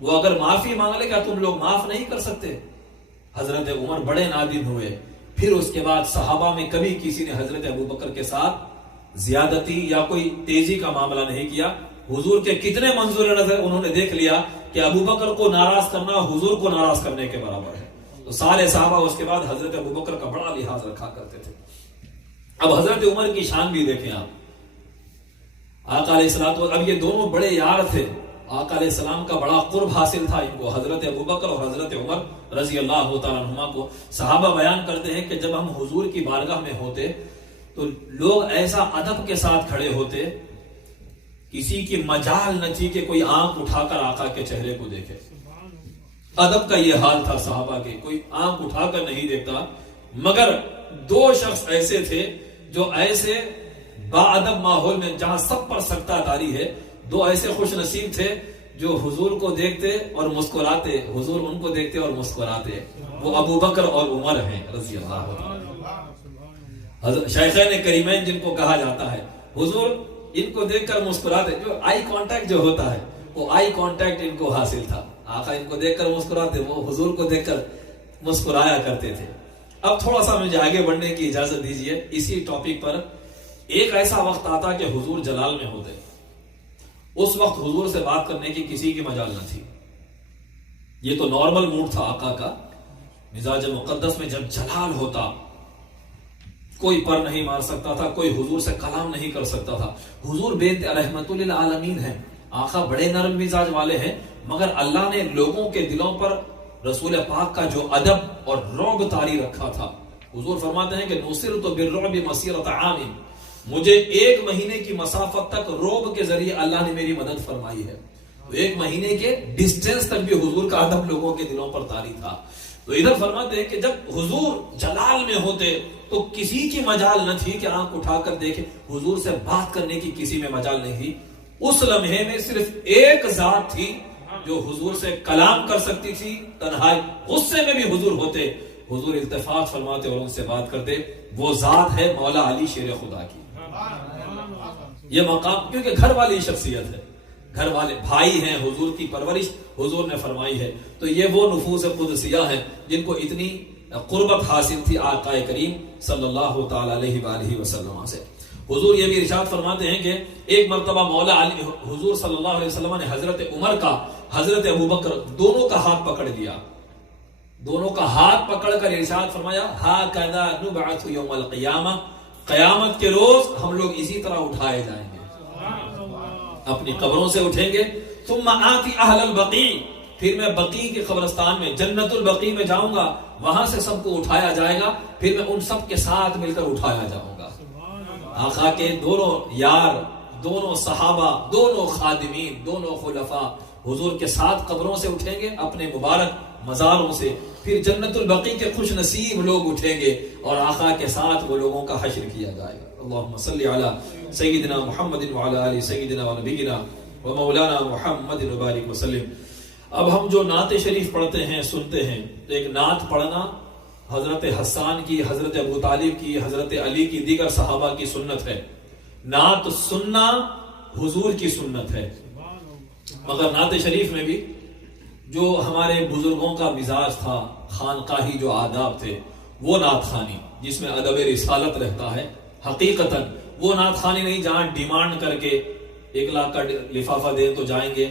وہ اگر معافی مانگ لے کیا تم لوگ معاف نہیں کر سکتے؟ حضرت عمر بڑے نادم ہوئے. پھر اس کے بعد صحابہ میں کبھی کسی نے حضرت ابوبکر کے ساتھ زیادتی یا کوئی تیزی کا معاملہ نہیں کیا. حضور کے کتنے منظور نظر انہوں نے دیکھ لیا کہ ابوبکر کو ناراض کرنا حضور کو ناراض کرنے کے برابر ہے. تو سارے صحابہ اس کے بعد حضرت ابوبکر کا بڑا لحاظ رکھا کرتے تھے. اب حضرت عمر کی شان بھی دیکھیں آپ. آقا علیہ السلام، اب یہ دونوں بڑے یار تھے. آقا علیہ السلام کا بڑا قرب حاصل تھا ان کو، حضرت ابوبکر اور حضرت عمر رضی اللہ تعالیٰ عنہما کو. صحابہ بیان کرتے ہیں کہ جب ہم حضور کی بارگاہ میں ہوتے تو لوگ ایسا ادب کے ساتھ کھڑے ہوتے، کسی کی مجال نہ تھی کہ کوئی آنکھ اٹھا کر آقا کے چہرے کو دیکھے. ادب کا یہ حال تھا صحابہ کے، کوئی آنکھ اٹھا کر نہیں دیکھتا. مگر دو شخص ایسے تھے جو ایسے با ادب ماحول میں جہاں سب پر سکتہ داری ہے، دو ایسے خوش نصیب تھے جو حضور کو دیکھتے اور مسکراتے، حضور ان کو دیکھتے اور مسکراتے. وہ ابوبکر اور عمر ہیں رضی اللہ عنہ، شیخین کریمین جن کو کہا جاتا ہے. حضور ان کو دیکھ کر مسکراتے، جو آئی کانٹیکٹ جو ہوتا ہے وہ آئی کانٹیکٹ ان کو حاصل تھا. آقا ان کو دیکھ کر مسکراتے، وہ حضور کو دیکھ کر مسکرایا کرتے تھے. اب تھوڑا سا مجھے آگے بڑھنے کی اجازت دیجیے. اسی ٹاپک پر ایک ایسا وقت آتا کہ حضور جلال میں ہوتے. اس وقت حضور سے بات کرنے کی کسی کی مجال نہ تھی. یہ تو نارمل موڈ تھا آقا کا. مزاج مقدس میں جب جلال ہوتا کوئی پر نہیں مار سکتا تھا، کوئی حضور سے کلام نہیں کر سکتا تھا. حضور بے رحمت للعالمین ہیں. آقا بڑے نرم مزاج والے ہیں، مگر اللہ نے لوگوں کے دلوں پر رسول پاک کا جو ادب اور رعب طاری رکھا تھا. حضور فرماتے ہیں کہ نصرت بالرعب مسیرۃ عام، مجھے 1 مہینے کی مسافت تک رعب کے ذریعے اللہ نے میری مدد فرمائی ہے. تو 1 مہینے کے ڈسٹینس تک بھی حضور کا ادب لوگوں کے دلوں پر طاری تھا. تو ادھر فرماتے ہیں کہ جب حضور جلال میں ہوتے تو کسی کی مجال نہ تھی کہ آنکھ اٹھا کر دیکھے. حضور سے بات کرنے کی کسی میں مجال نہیں تھی. اس لمحے میں صرف ایک ذات تھی جو حضور سے کلام کر سکتی تھی تنہائی. غصے میں بھی حضور ہوتے، حضور التفات فرماتے اور ان سے بات کرتے. وہ ذات ہے مولا علی شیر خدا کی. یہ مقام کیونکہ گھر والی شخصیت ہے، گھر والے بھائی ہیں، حضور کی پرورش حضور نے فرمائی ہے. تو یہ وہ نفوس قدسیہ ہیں جن کو اتنی قربت حاصل تھی آقا کریم صلی اللہ تعالی علیہ وآلہ وسلم سے. حضور یہ بھی ارشاد فرماتے ہیں کہ ایک مرتبہ مولا علی حضور صلی اللہ علیہ وسلم نے حضرت عمر کا حضرت ابوبکر دونوں کا ہاتھ پکڑ لیا. دونوں کا ہاتھ پکڑ کر ارشاد فرمایا ہاکذا نبعث یوم القیامہ، قیامت کے روز ہم لوگ اسی طرح اٹھائے جائیں گے، اپنی قبروں سے اٹھیں گے. ثم آتی اہل البقیع، پھر میں بقیع کے قبرستان میں جنت البقیع میں جاؤں گا، وہاں سے سب کو اٹھایا جائے گا، پھر میں ان سب کے ساتھ مل کر اٹھایا جاؤں گا. آقا کے دونوں یار، دونوں صحابہ، دونوں خادمین، دونوں خلفاء حضور کے ساتھ قبروں سے اٹھیں گے، اپنے مبارک مزاروں سے. پھر جنت البقیع کے خوش نصیب لوگ اٹھیں گے اور آقا کے ساتھ وہ لوگوں کا حشر کیا جائے گا. اللہم صلی علی سیدنا محمد وعلی آل سیدنا و نبینا و مولانا محمد وبارک وسلم. اب ہم جو نعت شریف پڑھتے ہیں، سنتے ہیں، ایک نعت پڑھنا حضرت حسان کی، حضرت ابو طالب کی، حضرت علی کی، دیگر صحابہ کی سنت ہے. نعت سننا حضور کی سنت ہے. مگر نعت شریف میں بھی جو ہمارے بزرگوں کا مزاج تھا، خانقاہی جو آداب تھے، وہ نعت خوانی جس میں ادب رسالت رہتا ہے، حقیقتاً وہ نعت خوانی نہیں جہاں ڈیمانڈ کر کے 1 لاکھ کا لفافہ دیں تو جائیں گے.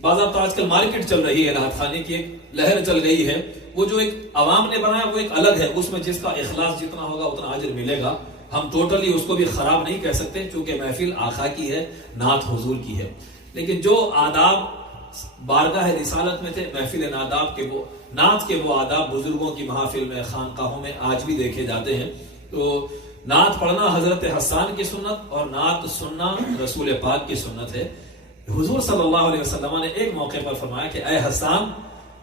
باضابطہ آج کل مارکیٹ چل رہی ہے نعت خوانی کی، ایک لہر چل گئی ہے. وہ جو ایک عوام نے بنایا وہ ایک الگ ہے، اس میں جس کا اخلاص جتنا ہوگا اتنا اجر ملے گا. ہم ٹوٹلی اس کو بھی خراب نہیں کہہ سکتے چونکہ محفل آقا کی ہے، نعت حضور کی ہے. لیکن جو آداب بارگاہ رسالت میں تھے، محفل نعت کے وہ آداب بزرگوں کی محافل میں، خانقاہوں میں آج بھی دیکھے جاتے ہیں. تو نعت پڑھنا حضرت حسان کی سنت اور نعت سننا رسول پاک کی سنت ہے. حضور صلی اللہ علیہ وسلم نے ایک موقع پر فرمایا کہ اے حسان،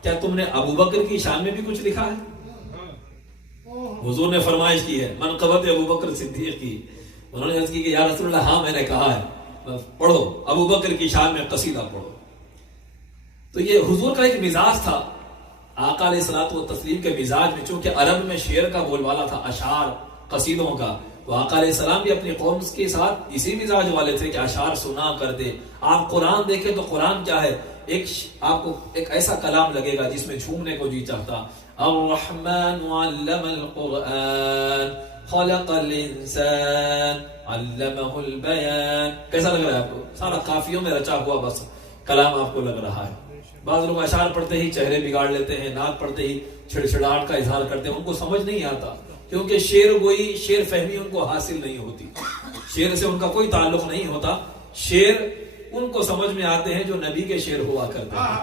کیا تم نے ابو بکر کی شان میں بھی کچھ لکھا ہے؟ حضور نے فرمائش کی ہے منقبت ابو بکر صدیق کی. انہوں نے عرض کی کہ یا رسول اللہ ہاں میں نے کہا ہے. پڑھو ابو بکر کی شان میں قصیدہ پڑھو. تو یہ حضور کا ایک مزاج تھا، آقا علیہ الصلوۃ والتسلیم کے مزاج میں، چونکہ عرب میں شعر کا بول بالا تھا، اشعار قصیدوں کا. تو آقا علیہ السلام بھی اپنی قوم کے ساتھ اسی مزاج والے تھے کہ اشعار سنا کرتے. آپ قرآن دیکھیں تو قرآن کیا ہے، آپ کو ایک ایسا کلام لگے گا جس میں جھومنے کو جی چاہتا. الرحمن علم القرآن خلق الانسان علمہ البیان. کیسا لگ رہا ہے آپ کو؟ سارا قافیوں میں رچا ہوا بس کلام آپ کو لگ رہا ہے. بعض لوگ اشعار پڑھتے ہی چہرے بگاڑ لیتے ہیں، نعت پڑھتے ہی چھڑچھڑاہٹ کا اظہار کرتے ہیں. ان کو سمجھ نہیں آتا کیونکہ شعر فہمی ان کو حاصل نہیں ہوتی، شعر سے ان کا کوئی تعلق نہیں ہوتا. شعر ان کو سمجھ میں آتے ہیں جو نبی کے شعر ہوا کرتے ہیں.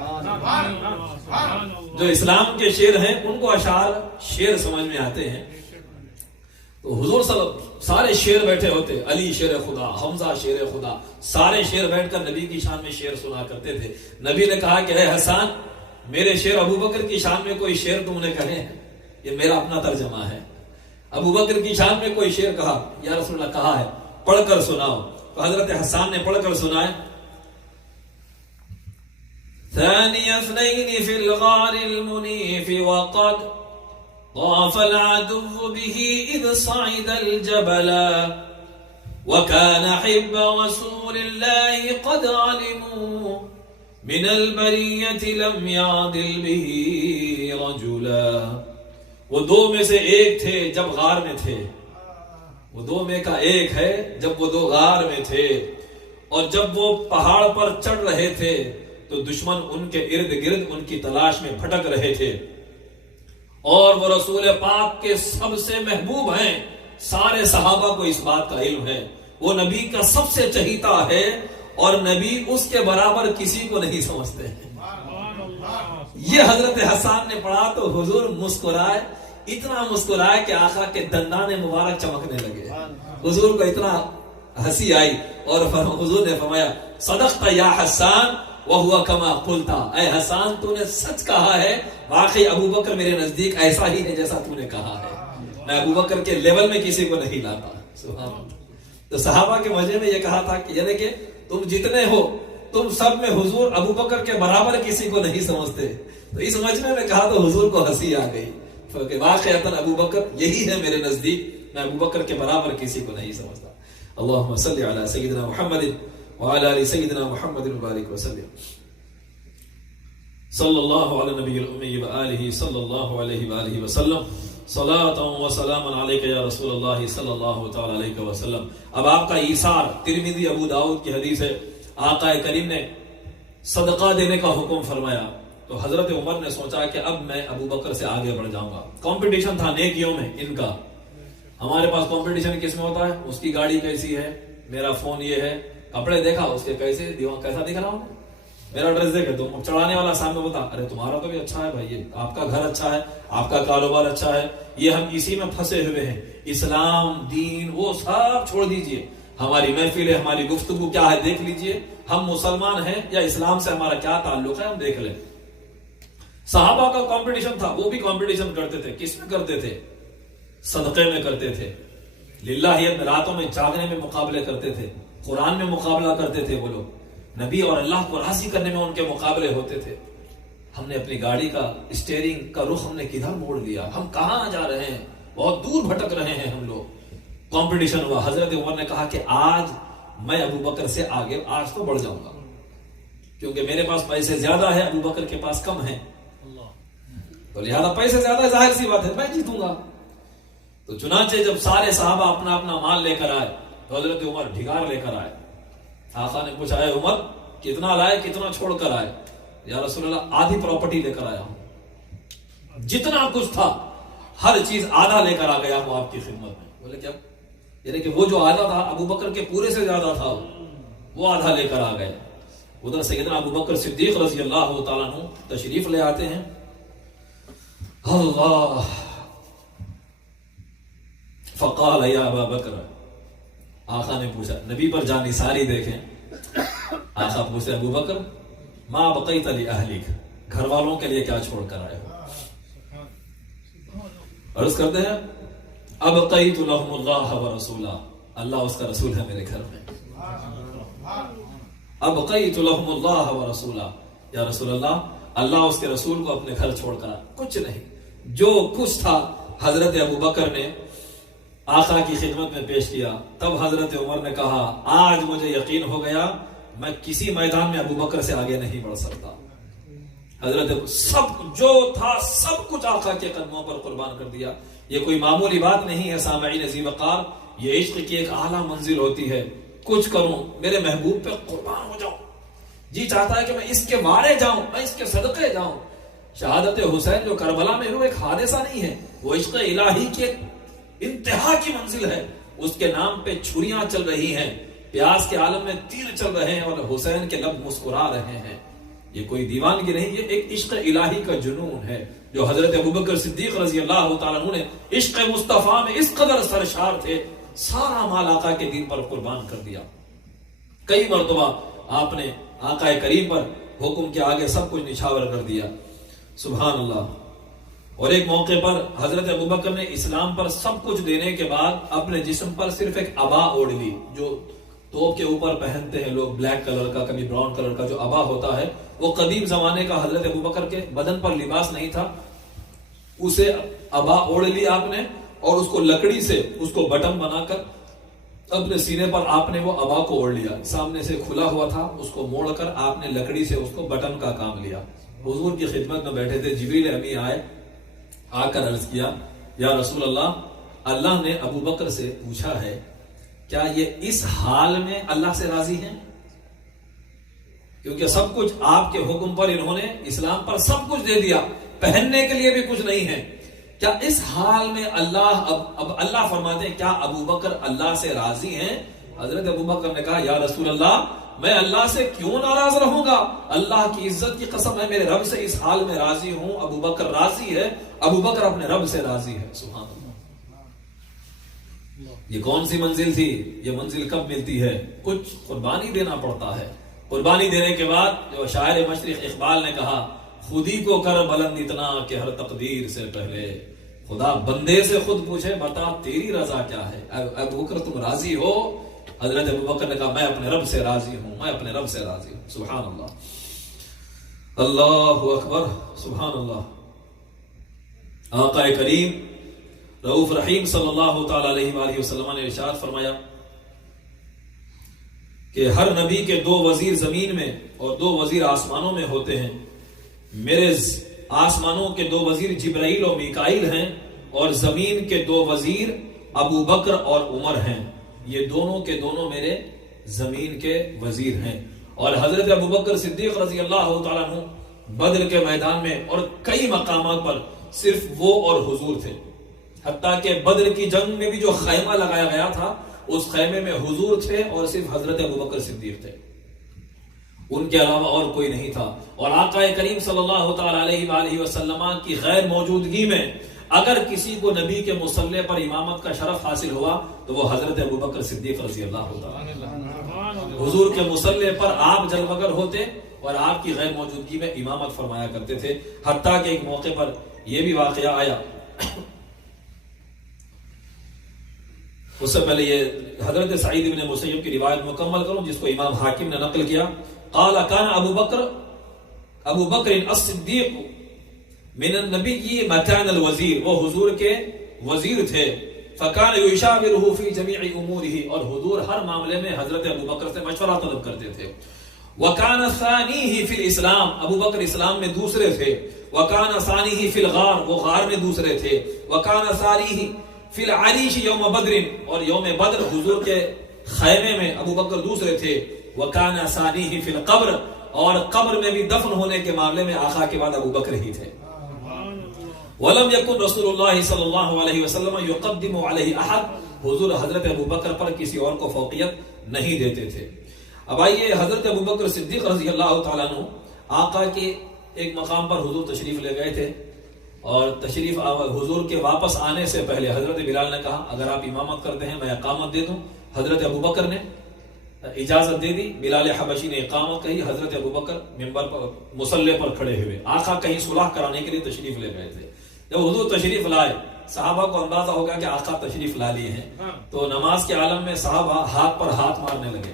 جو اسلام کے شعر ہیں ان کو اشعار شعر سمجھ میں آتے ہیں. تو حضور سارے شعر بیٹھے ہوتے، علی شعر خدا، حمزہ شعر خدا، سارے شعر بیٹھ کر نبی کی شان میں شعر سنا کرتے تھے. نبی نے کہا کہ اے حسان، میرے شعر ابو بکر کی شان میں کوئی شعر تم نے کہے ہیں؟ یہ میرا اپنا ترجمہ ہے. ابو بکر کی شان میں کوئی شعر کہا؟ یا رسول اللہ کہا ہے، پڑھ کر سناؤ. تو حضرت حسان نے پڑھ کر سنائے. ثاني اثنين في الغار المنيف وقد طاف العدو به إذ صعد الجبل وكان حب رسول الله قد علموا من البرية لم يعدل به رجلا. وہ دو میں سے ایک تھے جب غار میں تھے. وہ دو میں کا ایک ہے جب وہ دو غار میں تھے، اور جب وہ پہاڑ پر چڑھ رہے تھے تو دشمن ان کے ارد گرد ان کی تلاش میں بھٹک رہے تھے. اور وہ رسول پاک کے سب سے محبوب ہیں. سارے صحابہ کو اس بات کا علم ہے. وہ نبی کا سب سے چہیتا ہے اور نبی اس کے برابر کسی کو نہیں سمجھتے ہیں. یہ حضرت حسان نے پڑھا تو حضور مسکرائے، اتنا مسکرائے کہ آقا کے دندان مبارک چمکنے لگے. حضور کو اتنا ہنسی آئی اور حضور نے فرمایا صدقت یا حسان وَهُوَ كَمَا قُلْتَ. اے حسان تو نے سچ کہا ہے، واقعی ابو بکر میرے نزدیک ایسا ہی ہے جیسا تو نے کہا ہے. میں ابو بکر کے لیول میں کسی کو نہیں لاتا. سبحان اللہ. تو صحابہ کے مجمع میں یہ کہا تھا کہ یعنی کہ تم جتنے ہو تم سب میں حضور ابو بکر کے برابر کسی کو نہیں سمجھتے. تو اس مجمع میں کہا تو حضور کو ہنسی آ گئی کہ واقعتاً ابو بکر یہی ہے میرے نزدیک، میں ابو بکر کے برابر کسی کو نہیں سمجھتا. اللہم صلی علی سیدنا محمد وعلى آل سيدنا محمد وبارك وسلم. صلی اللہ علی نبی الامی وآلہ صلی اللہ علیہ وآلہ وسلم. صلاۃ و سلام علیک یا رسول اللہ صلی اللہ تعالی علیہ وسلم. اب آپ کا ایثار ترمذی ابو داؤد کی حدیث ہے. آقا کریم نے صدقہ دینے کا حکم فرمایا تو حضرت عمر نے سوچا کہ اب میں ابو بکر سے آگے بڑھ جاؤں گا. کمپٹیشن تھا نیکیوں میں ان کا. ہمارے پاس کمپٹیشن کس میں ہوتا ہے؟ اس کی گاڑی کیسی ہے، میرا فون یہ ہے، کپڑے دیکھا اس کے کیسے کیسا دکھ رہا ہوں، میرا ڈریس دیکھے تو چڑھانے والا سامنے بتا ارے تمہارا تو بھی اچھا ہے بھائی، آپ کا گھر اچھا ہے، آپ کا کاروبار اچھا ہے. یہ ہم اسی میں پھنسے ہوئے ہیں. اسلام دین وہ سب چھوڑ دیجئے. ہماری محفل ہے، ہماری گفتگو کیا ہے دیکھ لیجئے. ہم مسلمان ہیں یا اسلام سے ہمارا کیا تعلق ہے ہم دیکھ لیں. صحابہ کا کمپٹیشن تھا، وہ بھی کمپٹیشن کرتے تھے. کس میں کرتے تھے؟ صدقے میں کرتے تھے. للہیت میں راتوں میں جاگنے میں مقابلے کرتے تھے. قرآن میں مقابلہ کرتے تھے. وہ لوگ نبی اور اللہ کو راضی کرنے میں ان کے مقابلے ہوتے تھے. ہم نے اپنی گاڑی کا اسٹیئرنگ کا رخ ہم نے کدھر موڑ دیا، ہم کہاں جا رہے ہیں، بہت دور بھٹک رہے ہیں ہم لوگ. کمپٹیشن ہوا. حضرت عمر نے کہا کہ آج میں ابو بکر سے آگے آج تو بڑھ جاؤں گا کیونکہ میرے پاس پیسے زیادہ ہے، ابو بکر کے پاس کم ہے. تو لہذا پیسے زیادہ ظاہر سی بات ہے میں جیتوں گا. تو چنانچہ جب سارے صحابہ اپنا اپنا مال لے کر آئے تو حضرت عمر ڈھگار لے کر آئے. آقا نے پوچھا اے عمر کتنا لائے, کتنا چھوڑ کر آئے؟ یا رسول اللہ آدھی پراپرٹی لے کر آیا ہوں, جتنا کچھ تھا ہر چیز آدھا لے کر آ گیا ہوں آپ کی خدمت میں. بولے کیا؟ یعنی کہ وہ جو آدھا تھا ابو بکر کے پورے سے زیادہ تھا, وہ آدھا لے کر آ گئے. ادھر سیدنا ابو بکر صدیق رضی اللہ تعالیٰ عنہ تشریف لے آتے ہیں. اللہ فقال یا ابا بکر, آقا نے پوچھا, نبی پر جان نثاری دیکھیں. آقا پوچھتے ابو بکر ما بقیت لأہلک, گھر والوں کے لیے کیا چھوڑ کر آئے ہو؟ عرض کرتے ہیں ابقیت لهم اللہ ورسولہ, اللہ اس کا رسول ہے میرے گھر میں. ابقیت لهم اللہ ورسولہ, یا رسول اللہ اللہ اس کے رسول کو اپنے گھر چھوڑ کر آئے. کچھ نہیں, جو کچھ تھا حضرت ابو بکر نے آقا کی خدمت میں پیش کیا. تب حضرت عمر نے کہا آج مجھے یقین ہو گیا میں کسی میدان میں ابو بکر سے آگے نہیں بڑھ سکتا. حضرت سب جو تھا سب کچھ آقا کے قدموں پر قربان کر دیا. یہ کوئی معمولی بات نہیں ہے سامعین عزیز وقار, یہ عشق کی ایک اعلیٰ منزل ہوتی ہے. کچھ کروں میرے محبوب پہ قربان ہو جاؤں, جی چاہتا ہے کہ میں اس کے وارے جاؤں, میں اس کے صدقے جاؤں. شہادت حسین جو کربلا میں ہوئی ایک حادثہ نہیں ہے, وہ عشق الہی کی ایک انتہا کی منزل ہے. اس کے نام پہ چھریاں چل رہی ہیں, پیاس کے عالم میں تیر چل رہے ہیں اور حسین کے لب مسکرا رہے ہیں. یہ کوئی دیوانگی نہیں, یہ ایک عشق الہی کا جنون ہے جو حضرت ابوبکر صدیق رضی اللہ تعالیٰ عنہ نے عشق مصطفیٰ میں اس قدر سرشار تھے, سارا مال آقا کے دین پر قربان کر دیا. کئی مرتبہ آپ نے آقا کریم پر حکم کے آگے سب کچھ نچھاور کر دیا. سبحان اللہ. اور ایک موقع پر حضرت ابوبکر نے اسلام پر سب کچھ دینے کے بعد اپنے جسم پر صرف ایک عبا اوڑھ لی, جو توپ کے اوپر پہنتے ہیں لوگ, بلیک کلر کا کبھی براؤن کلر کا جو عبا ہوتا ہے, وہ قدیم زمانے کا حضرت ابوبکر کے بدن پر لباس نہیں تھا. اسے عبا اوڑھ لی آپ نے اور اس کو لکڑی سے اس کو بٹن بنا کر اپنے سینے پر آپ نے وہ عبا کو اوڑھ لیا. سامنے سے کھلا ہوا تھا, اس کو موڑ کر آپ نے لکڑی سے اس کو بٹن کا کام لیا. حضور کی خدمت میں بیٹھے تھے, جبریل امی آئے, آ کر عرض کیا یا رسول اللہ, اللہ نے ابو بکر سے پوچھا ہے کیا یہ اس حال میں اللہ سے راضی ہیں؟ کیونکہ سب کچھ آپ کے حکم پر انہوں نے اسلام پر سب کچھ دے دیا, پہننے کے لیے بھی کچھ نہیں ہے. کیا اس حال میں اب اللہ فرماتے ہیں کیا ابو بکر اللہ سے راضی ہیں؟ حضرت ابو بکر نے کہا یا رسول اللہ میں اللہ سے کیوں ناراض رہوں گا, اللہ کی عزت کی قسم ہے میرے رب سے اس حال میں راضی ہوں. ابو بکر راضی ہے, ابو بکر اپنے رب سے راضی ہے. سبحان اللہ. یہ کون سی منزل تھی؟ یہ منزل کب ملتی ہے؟ کچھ قربانی دینا پڑتا ہے. قربانی دینے کے بعد جو شاعر مشرق اقبال نے کہا خودی کو کر بلند اتنا کہ ہر تقدیر سے پہلے خدا بندے سے خود پوچھے بتا تیری رضا کیا ہے. ابو بکر تم راضی ہو؟ حضرت ابو بکر نے کہا میں اپنے رب سے راضی ہوں, میں اپنے رب سے راضی ہوں. سبحان اللہ, اللہ اکبر, سبحان اللہ. آقا کریم رؤوف رحیم صلی اللہ تعالی علیہ وآلہ وسلم نے ارشاد فرمایا کہ ہر نبی کے 2 وزیر زمین میں اور 2 وزیر آسمانوں میں ہوتے ہیں. میرے آسمانوں کے 2 وزیر جبرائیل اور میکائیل ہیں اور زمین کے 2 وزیر ابو بکر اور عمر ہیں. یہ دونوں کے دونوں میرے زمین کے وزیر ہیں. اور حضرت ابو بکر صدیق رضی اللہ تعالیٰ عنہ بدر کے میدان میں اور کئی مقامات پر صرف وہ اور حضور تھے. حتیٰ کہ بدر کی جنگ میں بھی جو خیمہ لگایا گیا تھا اس خیمے میں حضور تھے اور صرف حضرت ابو بکر صدیق تھے, ان کے علاوہ اور کوئی نہیں تھا. اور آقا کریم صلی اللہ تعالی علیہ وآلہ وسلم کی غیر موجودگی میں اگر کسی کو نبی کے مصلی پر امامت کا شرف حاصل ہوا تو وہ حضرت ابو بکر صدیق رضی اللہ تعالی عنہ. حضور کے مصلی پر آپ جلوگر ہوتے اور آپ کی غیر موجودگی میں امامت فرمایا کرتے تھے. حتیٰ کہ ایک موقع پر یہ بھی واقعہ آیا, اس سے پہلے یہ حضرت سعید بن مسیب کی روایت مکمل کروں جس کو امام حاکم نے نقل کیا. قال كان ابو بکر الصدیق من النبی مکان الوزیر, وہ حضور کے وزیر تھے. فكان يشاوره في جميع اموره, اور حضور ہر معاملے میں حضرت ابو بکر سے مشورہ طلب کرتے تھے. وكان ثانیہ فی الاسلام, ابو بکر اسلام میں دوسرے تھے. وكان ثانیہ فی الغار, وہ غار میں دوسرے تھے. وكان ثانیہ فی العریش یوم بدر, اور یوم بدر حضور کے خیمے میں ابو بکر دوسرے تھے، وَكَانَ ثَانِيهِ فِي الْقَبْرِ، اور قبر میں بھی دفن ہونے کے معاملے میں آقا کے بعد ابو بکر ہی تھے۔ وَلَمْ يَكُنْ رسول اللہ صلی اللہ علیہ وسلم يُقَدِّمُ عَلَيْهِ أَحَدٍ، حضور حضرت ابو بکر پر کسی اور کو فوقیت نہیں دیتے تھے۔ اب آئیے حضرت ابو بکر صدیق رضی اللہ تعالیٰ عنہ آقا کے ایک مقام پر حضور تشریف لے گئے تھے، اور تشریف حضور کے واپس آنے سے پہلے حضرت بلال نے کہا اگر آپ امامت کرتے ہیں میں اقامت دے دوں۔ حضرت ابو بکر نے اجازت دے دی، بلال حبشی نے اقامت کہی، حضرت ابو بکر منبر پر مصلی پر کھڑے ہوئے۔ آقا کہیں صلح کرانے کے لیے تشریف لے گئے تھے، جب حضور تشریف لائے صحابہ کو اندازہ ہو گیا کہ آقا تشریف لا لیے ہیں، تو نماز کے عالم میں صحابہ ہاتھ پر ہاتھ مارنے لگے،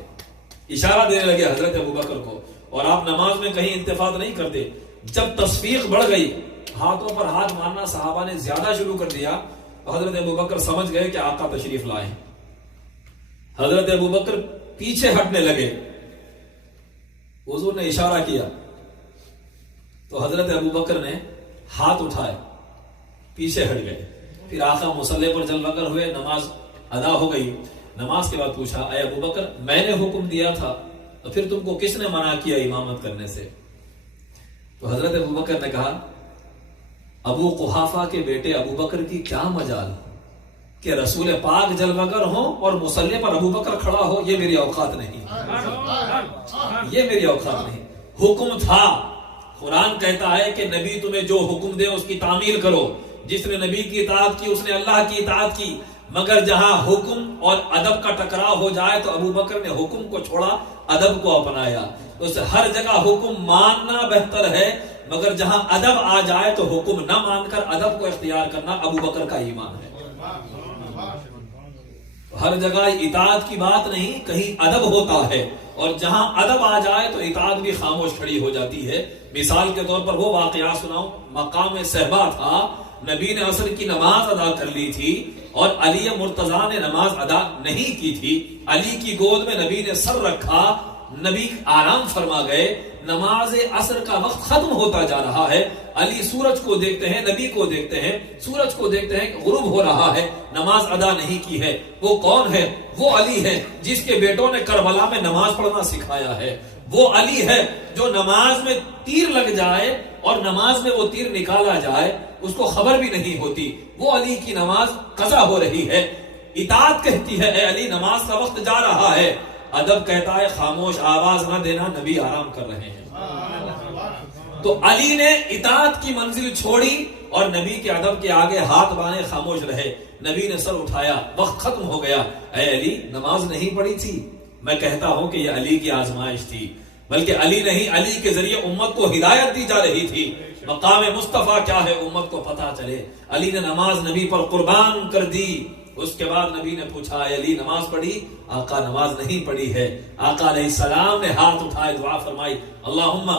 اشارہ دینے لگے حضرت ابو بکر کو، اور آپ نماز میں کہیں التفات نہیں کرتے۔ جب تصفیق بڑھ گئی، ہاتھوں پر ہاتھ مارنا صحابہ نے زیادہ شروع کر دیا، حضرت ابو بکر سمجھ گئے کہ آقا تشریف لائے ہیں۔ حضرت ابو بکر پیچھے ہٹنے لگے، حضور نے اشارہ کیا تو حضرت ابو بکر نے ہاتھ اٹھائے، پیچھے ہٹ گئے۔ پھر آقا مصلی پر جلوہ گر ہوئے، نماز ادا ہو گئی۔ نماز کے بعد پوچھا اے ابو بکر، میں نے حکم دیا تھا تو پھر تم کو کس نے منع کیا امامت کرنے سے؟ تو حضرت ابو بکر نے کہا ابو قحافہ کے بیٹے ابو بکر کی کیا مجال کہ رسول پاک جلوہ گر ہوں اور مصلی پر ابو بکر کھڑا ہو، یہ میری اوقات نہیں، یہ میری اوقات نہیں۔ حکم تھا، قرآن کہتا ہے کہ نبی تمہیں جو حکم دے اس کی تعمیل کرو، جس نے نبی کی اطاعت کی اس نے اللہ کی اطاعت کی، مگر جہاں حکم اور ادب کا ٹکراؤ ہو جائے تو ابو بکر نے حکم کو چھوڑا، ادب کو اپنایا۔ اس ہر جگہ حکم ماننا بہتر ہے، مگر جہاں ادب آ جائے تو حکم نہ مان کر ادب کو اختیار کرنا ابو بکر کا ایمان ہے۔ ہر جگہ اطاعت کی بات نہیں، کہیں ادب ہوتا ہے، اور جہاں ادب آ جائے تو اطاعت بھی خاموش کھڑی ہو جاتی ہے۔ مثال کے طور پر وہ واقعہ سناؤں، مقام صحبہ تھا، نبی نے عصر کی نماز ادا کر لی تھی اور علی مرتضیٰ نے نماز ادا نہیں کی تھی۔ علی کی گود میں نبی نے سر رکھا، نبی آرام فرما گئے، نماز عصر کا وقت ختم ہوتا جا رہا ہے، علی سورج کو دیکھتے ہیں، نبی کو دیکھتے ہیں، سورج کو دیکھتے ہیں، غروب ہو رہا ہے، نماز ادا نہیں کی ہے۔ وہ کون ہے؟ وہ علی ہے جس کے بیٹوں نے کربلا میں نماز پڑھنا سکھایا ہے۔ وہ علی ہے جو نماز میں تیر لگ جائے اور نماز میں وہ تیر نکالا جائے اس کو خبر بھی نہیں ہوتی، وہ علی کی نماز قضا ہو رہی ہے۔ اطاعت کہتی ہے اے علی نماز کا وقت جا رہا ہے، ادب کہتا ہے خاموش، آواز نہ دینا، نبی آرام کر رہے ہیں۔ تو علی نے اطاعت کی منزل چھوڑی اور نبی کے ادب کے آگے ہاتھ باندھے خاموش رہے۔ نبی نے سر اٹھایا، وقت ختم ہو گیا، اے علی نماز نہیں پڑھی تھی؟ میں کہتا ہوں کہ یہ علی کی آزمائش تھی، بلکہ علی نہیں، علی کے ذریعے امت کو ہدایت دی جا رہی تھی۔ مقام مصطفیٰ کیا ہے امت کو پتا چلے۔ علی نے نماز نبی پر قربان کر دی۔ اس کے بعد نبی نے پوچھا اے علی نماز پڑھی؟ آقا نماز نہیں پڑھی ہے۔ آقا علیہ السلام نے ہاتھ اٹھائے، دعا فرمائی اللہم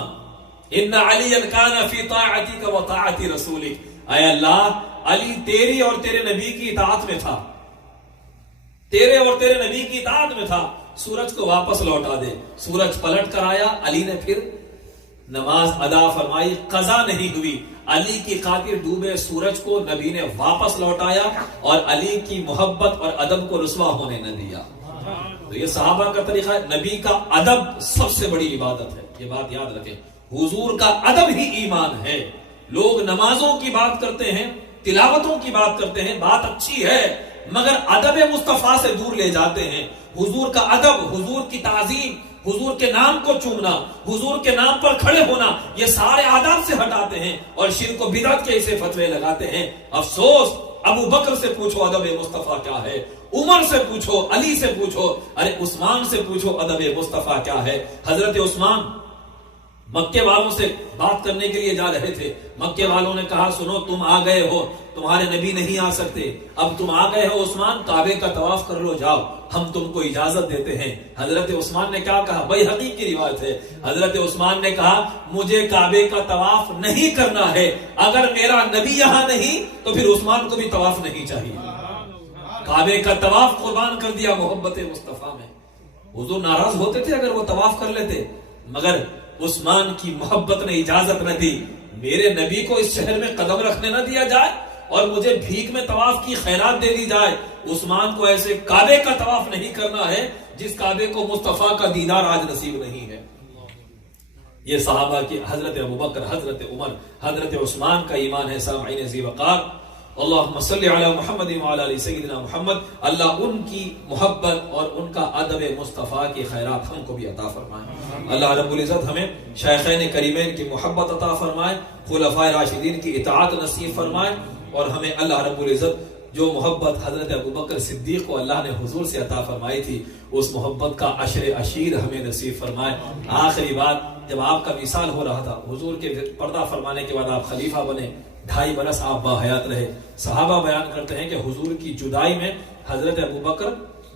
ان علی کان فی طاعتک و طاعت رسولک، اے اللہ علی تیری اور تیرے نبی کی اطاعت میں تھا، تیرے اور تیرے نبی کی اطاعت میں تھا، سورج کو واپس لوٹا دے۔ سورج پلٹ کر آیا، علی نے پھر نماز ادا فرمائی، قضا نہیں ہوئی۔ علی کی خاطر ڈوبے سورج کو نبی نے واپس لوٹایا اور علی کی محبت اور ادب کو رسوا ہونے نہ دیا۔ تو یہ صحابہ کا طریقہ ہے، نبی کا ادب سب سے بڑی عبادت ہے، یہ بات یاد رکھیں۔ حضور کا ادب ہی ایمان ہے۔ لوگ نمازوں کی بات کرتے ہیں، تلاوتوں کی بات کرتے ہیں، بات اچھی ہے، مگر ادب مصطفیٰ سے دور لے جاتے ہیں۔ حضور کا ادب، حضور کی تعظیم، حضور کے نام کو چومنا، حضور کے نام پر کھڑے ہونا، یہ سارے آداب سے ہٹاتے ہیں اور شرک و بدعت کے ایسے فتوے لگاتے ہیں۔ افسوس، ابو بکر سے پوچھو ادب مصطفیٰ کیا ہے، عمر سے پوچھو، علی سے پوچھو، ارے عثمان سے پوچھو ادب مصطفیٰ کیا ہے۔ حضرت عثمان مکے والوں سے بات کرنے کے لیے جا رہے تھے، مکے والوں نے کہا سنو تم آ گئے ہو، تمہارے نبی نہیں آ سکتے، اب تم آ گئے ہو عثمان، کعبے کا طواف کر لو، جاؤ ہم تم کو اجازت دیتے ہیں۔ حضرت عثمان نے کیا کہا؟ بھائی حقیقی کی روایت ہے، حضرت عثمان نے کہا مجھے کعبے کا طواف نہیں کرنا ہے، اگر میرا نبی یہاں نہیں تو پھر عثمان کو بھی طواف نہیں چاہیے۔ کعبے کا طواف قربان کر دیا محبت مصطفیٰ میں۔ حضور ناراض ہوتے تھے اگر وہ طواف کر لیتے، مگر عثمان کی محبت نے اجازت نہ دی، میرے نبی کو اس شہر میں قدم رکھنے نہ دیا جائے اور مجھے بھیک میں طواف کی خیرات دے دی جائے، عثمان کو ایسے کعبے کا طواف نہیں کرنا ہے جس کعبے کو مصطفیٰ کا دیدار آج نصیب نہیں ہے. یہ صحابہ کی حضرت ابوبکر، حضرت عمر، حضرت عثمان کا ایمان ہے. سامعین ذی وقار، اللہم صلی علی محمد وعلی آل سیدنا محمد. اللہ ان کی محبت اور ان کا ادب مصطفیٰ کی خیرات ہم کو بھی عطا فرمائے. اللہ رب العزت ہمیں شیخین کریمین کی محبت عطا فرمائے، خلفائے راشدین کی اطاعت نصیب فرمائے، اور ہمیں اللہ رب العزت جو محبت حضرت ابوبکر صدیق کو اللہ نے حضور سے عطا فرمائی تھی، اس محبت کا عشر عشیر ہمیں نصیب فرمائے. آخری بات، جب آپ کا وصال ہو رہا تھا، حضور کے پردہ فرمانے کے بعد آپ خلیفہ بنے، 2.5 برس آپ باحیات رہے. صحابہ بیان کرتے ہیں کہ حضور کی جدائی میں حضرت ابوبکر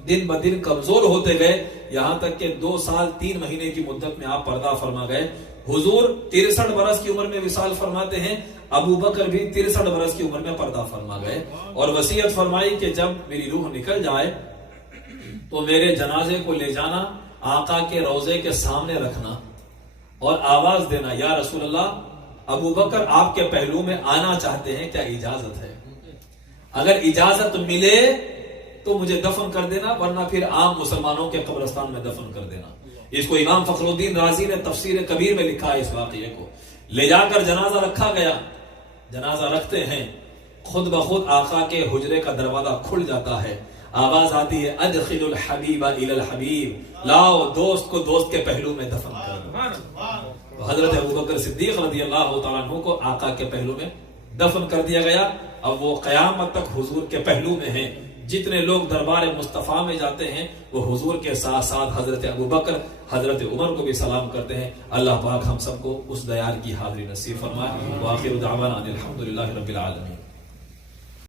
دن بدن کمزور ہوتے گئے، یہاں تک کہ 2 سال 3 مہینے کی مدت میں آپ پردہ فرما گئے. حضور 63 برس کی عمر میں وصال فرماتے ہیں، ابوبکر بھی 63 برس کی عمر میں پردہ فرما گئے، اور وصیت فرمائی کہ جب میری روح نکل جائے تو میرے جنازے کو لے جانا، آقا کے روضے کے سامنے رکھنا اور آواز دینا، یا رسول اللہ، ابوبکر آپ کے پہلو میں آنا چاہتے ہیں، کیا اجازت ہے؟ اگر اجازت ملے تو مجھے دفن کر دینا، ورنہ پھر عام مسلمانوں کے قبرستان میں دفن کر دینا. اس کو امام فخر الدین رازی نے تفسیر کبیر میں لکھا ہے. اس واقعے کو لے جا کر جنازہ رکھا گیا. جنازہ رکھتے ہیں، خود بخود آقا کے حجرے کا دروازہ کھل جاتا ہے، آواز آتی ہے، ادخل الحبیب الی الحبیب، لاؤ دوست کو دوست کے پہلو میں دفن کر دو. حضرت ابوبکر صدیق رضی اللہ تعالیٰ عنہ کو آقا کے پہلو میں دفن کر دیا گیا. اب وہ قیامت تک حضور کے پہلو میں ہیں. جتنے لوگ دربار مصطفیٰ میں جاتے ہیں وہ حضور کے ساتھ ساتھ حضرت ابوبکر، حضرت عمر کو بھی سلام کرتے ہیں. اللہ پاک ہم سب کو اس دیار کی حاضری نصیب فرمائے. وآخر دعوانا ان الحمد للہ رب العالمین.